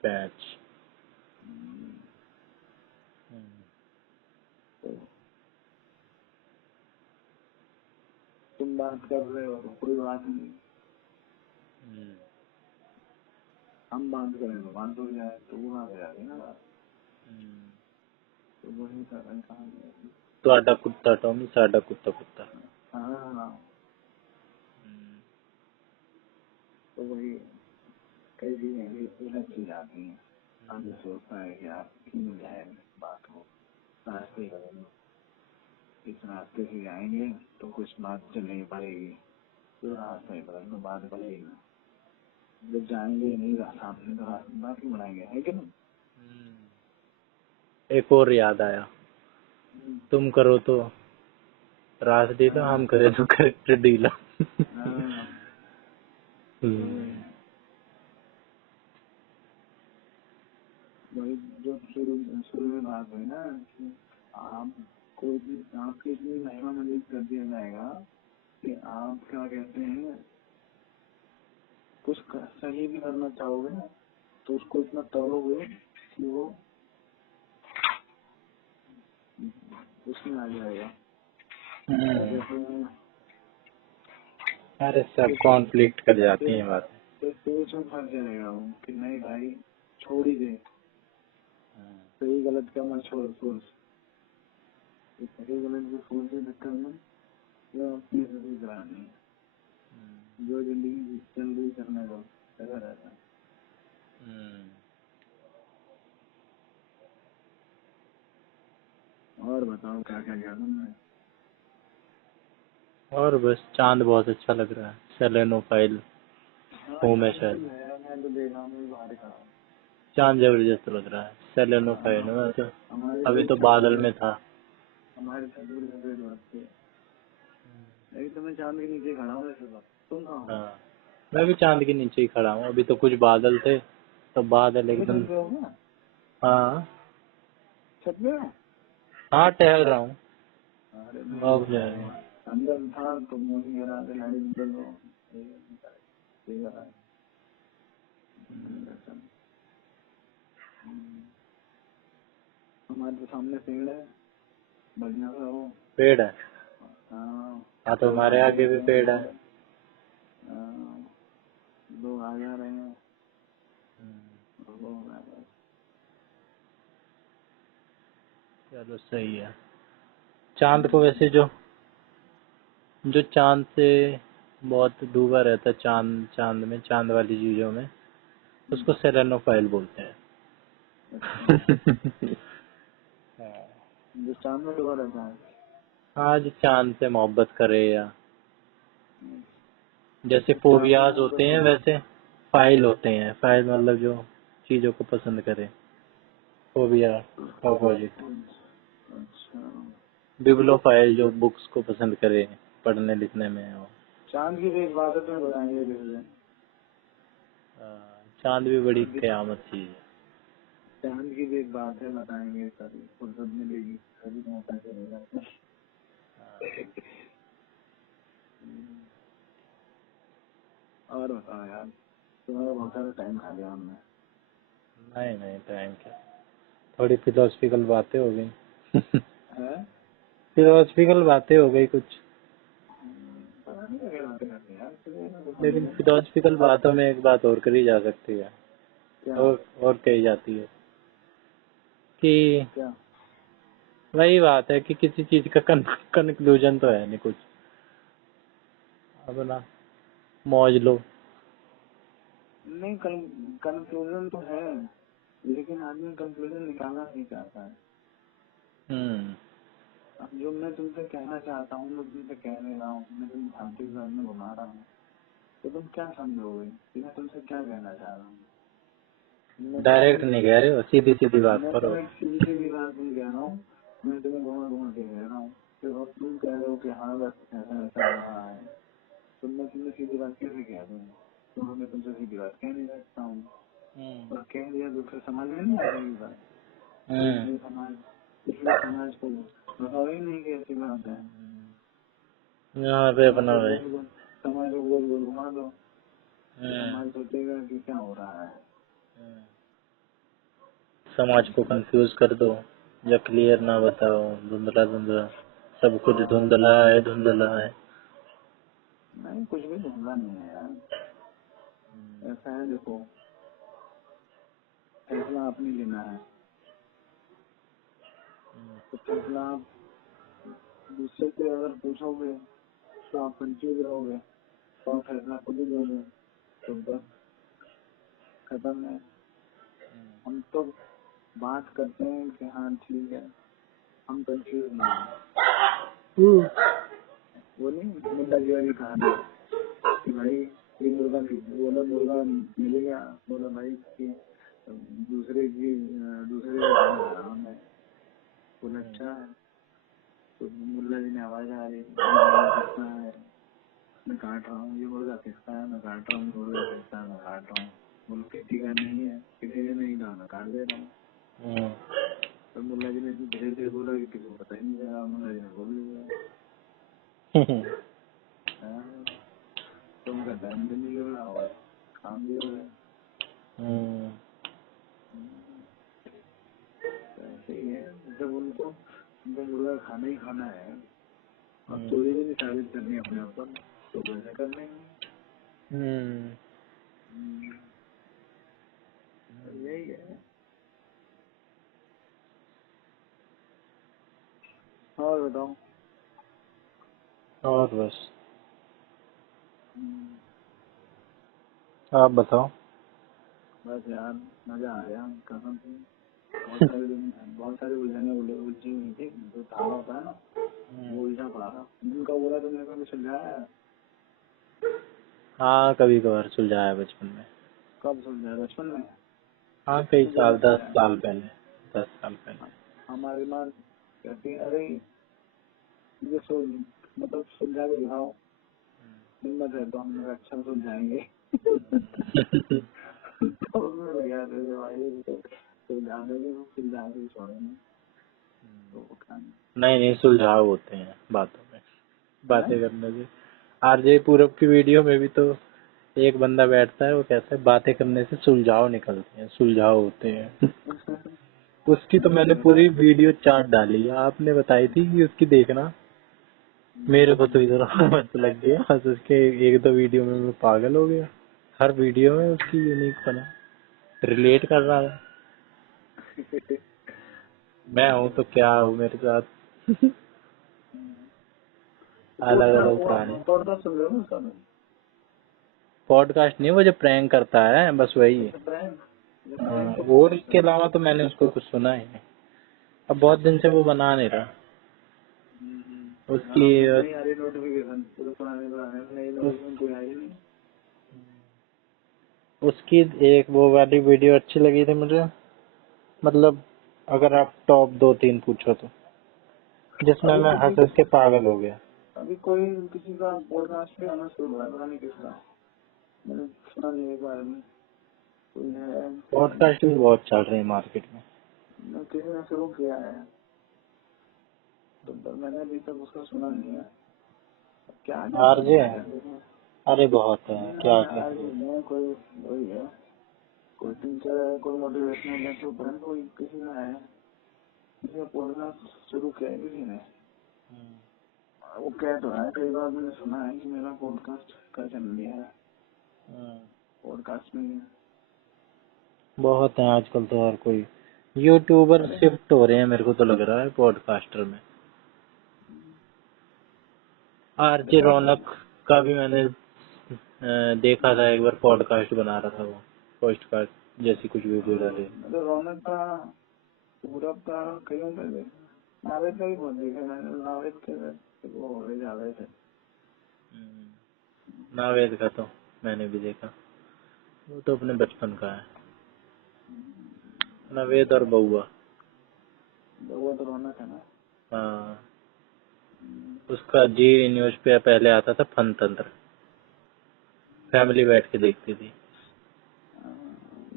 पैंच। तो तुम बात कर रहे हो तो कोई बात नहीं, हम बात करें तो बात हो जाए तो वो आ जाएगी ना बात। तो वही कारण कहानी है। ਤੁਹਾਡਾ ਕੁੱਤਾ ਟੋਮੀ, ਸਾਡਾ ਕੁੱਤਾ ਕੁੱਤਾ। हाँ, तो वही कई चीजें उलझ सी जाती हैं। आदमी सोचता है कि आप क्यों जाए बात हो रास्ते करेंगे, इस रास्ते से जाएंगे तो कुछ बात चलनी पड़ेगी, तो रास्ता ही बदल तो बात बढ़ेगी। जब जाएंगे ही नहीं सामने तो बात क्यों बनाएंगे, है कि नहीं? एक और याद आया, तुम करो तो रास ढीला, हम करे तो करेक्टर ढीला। हाँ, वही जो शुरू में बात हुई ना कि आप कोई भी आपकी इतनी महिमा मंडित कर दिया जाएगा कि आप क्या कहते हैं कुछ सही भी करना चाहोगे ना तो उसको इतना तोड़ोगे कि वो उसमें आ जाएगा। अरे सब कॉन्फ्लिक्ट कर जाती है बात। तो सोच में फंस जाएगा वो कि नहीं भाई छोड़ ही दे, सही गलत का मत छोड़ सोच, सही गलत की सोच के चक्कर में वो अपनी जिंदगी करानी है, जो जिंदगी चल रही करने को ऐसा रहता है। और बताओ क्या क्या किया तुमने? और बस चांद बहुत अच्छा लग रहा है, सेलेनोफाइल हूँ मैं शायद। मैं तो देखा मैं बाहर का चांद जबरदस्त लग रहा है, सेलेनोफाइल है तो अभी तो बादल में था। हमारे नहीं तो मैं चांद के नीचे खड़ा हूँ वैसे तो। तुम कहाँ हो? हाँ, मैं भी चांद के नीचे ही खड़ा हूँ। अभी तो कुछ बादल थे तो बादल एकदम। छत पे हो क्या? हाँ छत पे हो? हाँ, टहल रहा हूँ। अरे अब जाएंगे। अंदर था तो मुझे गिरा के लाड़ी निकल लो ठीक है। हमारे तो सामने पेड़ है बढ़िया सा वो। पेड़ है? हाँ तो हमारे आगे भी पेड़ है। लोग आ जा रहे हैं, लोग आ रहे हैं। चलो सही है। चांद को वैसे जो जो चांद से बहुत डूबा रहता है, चांद में, चांद वाली चीजों में, उसको सेलेनोफाइल बोलते हैं। जो चांद में डूबा रहता है। हाँ, जो चांद से मोहब्बत करे, या जैसे फोबियाज होते हैं वैसे फाइल होते हैं। फाइल मतलब जो चीजों को पसंद करे, फोबिया अपोजिट। अच्छा, बिब्लोफाइल जो बुक्स को पसंद करे, पढ़ने लिखने में हो। चांद की एक बात है तुम्हें बताएंगे किसी दिन। चांद भी बड़ी कयामत चीज है। चांद की भी एक बात है बताएंगे, कभी फुर्सत मिलेगी कभी मौका चलेगा। और बताओ यार, तुम्हारा बहुत सारा टाइम खा लिया हमने। नहीं टाइम क्या, थोड़ी फिलोसफिकल बातें हो गई। फिलोसफिकल बातें हो गई कुछ। लेकिन फिलोसफिकल बातों में एक बात और करी जा सकती है। और कही जाती है कि क्या? वही बात है कि किसी चीज का कंक्लूजन तो है नहीं कुछ, अपना मौज लो। नहीं कंक्लूजन तो है, लेकिन आदमी कंक्लूजन निकालना नहीं चाहता है। अब जो मैं तुमसे कहना चाहता हूँ मैं तुमसे कह नहीं रहा हूँ, मैं तुम शांति में घुमा रहा हूँ, तो तुम क्या समझोगे कि मैं तुमसे क्या कहना चाह रहा हूँ? डायरेक्ट नहीं कह रहे हो, सीधी सीधी बात करो। सीधी सीधी बात नहीं कह रहा हूँ, मैं तुम्हें घुमा के कह रहा हूँ। फिर तुम कह रहे हो कि हाँ बस ऐसा ऐसा हो रहा है, तो मैं तुम्हें सीधी बात कैसे कह दूँ? तो मैं तुमसे सीधी बात कह नहीं सकता हूँ, और कह दिया तो फिर समझ में नहीं आ रही बात। इसलिए समाज को बताओ ही नहीं कि ऐसी बात है। यहाँ पे अपना भाई। समाज को गोल गोल घुमा दो, समाज सोचेगा कि क्या हो रहा है। समाज को कंफ्यूज कर दो या क्लियर ना बताओ, धुंधला धुंधला, सब कुछ धुंधला है, धुंधला है। नहीं, कुछ भी धुंधला नहीं है यार। ऐसा है, देखो, फैसला आपने लेना है, तो फैसला आप दूसरे से अगर पूछोगे तो आप कंफ्यूज रहोगे, तो आप फैसला खुद ही दोगे, तो बस खत्म है। हम तो बात करते हैं कि हाँ ठीक है, हम कंफ्यूज नहीं है। वो नहीं मुद्दा की वाली कहानी कि भाई ये मुर्गा बोला, मुर्गा मिलेगा, बोला भाई कि दूसरे का है, बोला अच्छा है। तो मुल्ला जी ने आवाज आ रही किसका है, मैं काट रहा हूँ, ये मुर्गा किसका है, मैं काट रहा हूँ, मुर्गा किसका है, मैं काट रहा हूँ। बोल किसी का नहीं है, किसी का नहीं कहा, मैं काट दे रहा हूँ। तो मुल्ला जी ने धीरे धीरे बोला कि किसी को पता ही नहीं चला, मुल्ला जी ने बोल दिया। तो उनका टाइम भी नहीं लग रहा और काम भी हो गया। ऐसे ही है, जब उनको मुर्गा खाना ही खाना है और चोरी भी नहीं साबित करनी अपने ऊपर, तो वैसे कर लेंगे। यही है। और बताओ। और बस आप बताओ। बस यार मजा आ गया कसम से। बहुत सारी उलझने उलझी हुई थी, जो ताला होता है ना वो उलझा पड़ा था। जिनका बोला तो मेरे को सुलझाया है। हाँ, कभी कभार सुलझाया बचपन में। कब सुलझाया? बचपन में। हाँ, कई साल, 10 साल पहले। 10 साल पहले। हमारी माँ कहती है अरे ये मतलब सुलझा के दिखाओ, हिम्मत है तो हम लोग अच्छा सुलझाएंगे। तो भाई सुलझाने की सुलझा के छोड़ेंगे तो नहीं, सुलझाव होते हैं बातों में, बातें करने से। आरजे पूरब की वीडियो में भी तो एक बंदा बैठता है, वो कहता है बातें करने से सुलझाव निकलते हैं, सुलझाव होते हैं। उसकी तो मैंने पूरी वीडियो चाट डाली है, आपने बताई थी कि उसकी देखना। मेरे को तो इधर मस्त लग गया, बस उसके 1-2 वीडियो में मैं पागल हो गया। हर वीडियो में उसकी यूनिक बना, रिलेट कर रहा था। मैं हूँ तो क्या हूँ मेरे साथ। अलग अलग कहानी। पॉडकास्ट नहीं, वो जो प्रैंक करता है बस वही है। और इसके अलावा तो मैंने उसको कुछ सुना ही नहीं। अब बहुत दिन से वो बना नहीं रहा। उसकी उसकी एक वो वाली वीडियो अच्छी लगी थी मुझे, मतलब अगर आप टॉप 2-3 पूछो तो, जिसमें मैं हंस के पागल हो गया। अभी कोई किसी का पॉडकास्ट पे आना शुरू हुआ, पता नहीं किसका, मैंने सुना नहीं एक बार में। कोई है पॉडकास्ट भी बहुत चल रहे हैं मार्केट में, किसी ने शुरू किया है, तो मैंने अभी तक उसका सुना नहीं है। क्या आरजे है? अरे बहुत है, क्या क्या कोई वही है, कोई टीचर है, कोई मोटिवेशनल लेक्चर है, कोई किसी ने है, किसी ने पॉडकास्ट शुरू किया है किसी ने। वो कह तो है, कई बार मैंने सुना है कि मेरा पॉडकास्ट का चैनल है, पॉडकास्ट में बहुत है आजकल तो। हर कोई यूट्यूबर शिफ्ट हो रहे हैं, मेरे को तो लग रहा है पॉडकास्टर में। आरजे रौनक का भी मैंने देखा था एक बार, पॉडकास्ट बना रहा था वो, पॉडकास्ट जैसी कुछ वीडियो डाले। रौनक का पूरब का कहीं पहले नावेद का भी बहुत देखा मैंने, नावेद के वो हो रहे जा रहे थे। नावेद का तो मैंने भी देखा, वो तो अपने बचपन का है। नावेद और बउआ तो रौनक है ना। हाँ, उसका जी न्यूज पे पहले आता था फन तंत्र, फैमिली बैठ के देखती थी।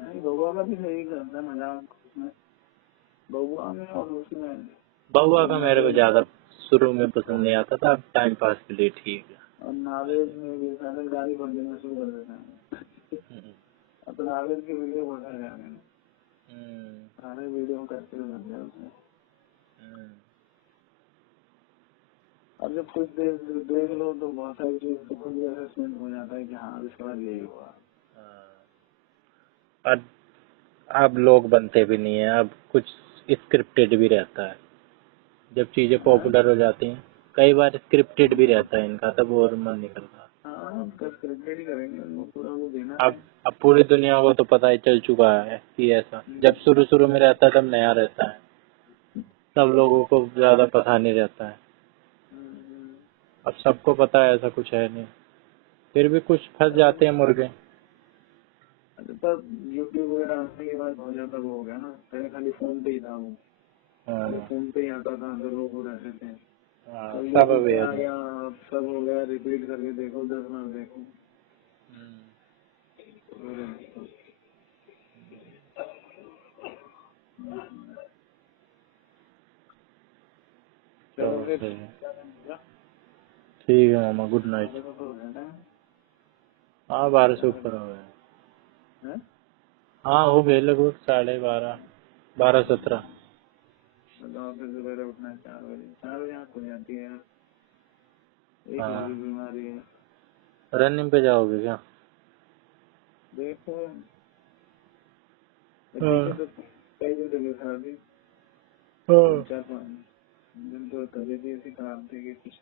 नहीं बउआ का भी सही करता मजाक उसमें, बउआ में और उसमें। बउआ का मेरे को ज्यादा शुरू में पसंद नहीं आता था, अब टाइम पास के लिए ठीक है। और नावेज में भी सारे गाड़ी बन देना शुरू कर देते हैं। अब तो नावेज की वीडियो बना रहे हैं, सारे वीडियो करते हुए बन गए उसमें। अब जब कुछ देख लो तो बहुत सारी चीज तो खुद ही असेसमेंट हो जाता है कि हाँ इसके बाद यही हुआ। अब लोग बनते भी नहीं है, अब कुछ स्क्रिप्टेड भी रहता है। जब चीजें पॉपुलर हो जाती हैं कई बार स्क्रिप्टेड भी रहता है इनका, तब और मन नहीं करता। स्क्रिप्टेड ही करेंगे, वो पूरा वो देना। अब पूरी दुनिया को तो पता ही चल चुका है कि ऐसा, जब शुरू में रहता है तब नया रहता है, सब लोगों को ज्यादा पता नहीं रहता है। अब सबको पता है ऐसा कुछ है नहीं, फिर भी कुछ फंस जाते हैं मुर्गे। तब यूट्यूब वगैरह आने के बाद बहुत ज्यादा वो हो गया ना, पहले खाली फोन पे ही था वो, फोन पे ही आता था, तो लोग वो रहते थे। सब सब हो गया, रिपीट करके देखो 10 बार देखो। चलो फिर ठीक है मामा, गुड नाइट। हाँ 12 से ऊपर हो गए। हाँ हो गए लगभग 12:30, 12:17। फिर सुबह उठना 4 बजे, 4 बजे आँख खुल जाती है यार। एक लंबी बीमारी है। रनिंग पे जाओगे क्या? देखो तो कई दिन तबीयत खराब थी, 4-5 दिन तो तबीयत ही ऐसी खराब थी कि कुछ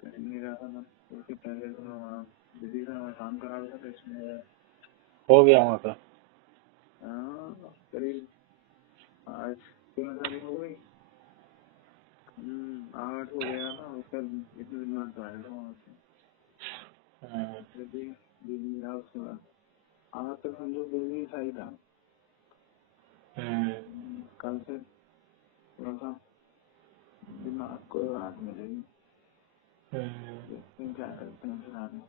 कर नहीं रहा था ना। उसके पहले तो वहाँ दीदी का मैं काम करा था, इसमें हो गया वहाँ का। करीब 8 तारीख हो गई। 8 हो गया ना, उसका इतने दिन बाद तो आया था वहाँ से। दिन रहा उसके बाद आज तक समझो दिन ही सही था। कल से थोड़ा सा दिमाग को राहत मिलेगी। क्या करते हैं फिर आगे।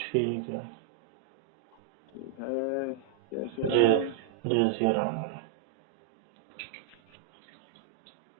ठीक है। ठीक है, जय श्री जय राम। जय श्री राम।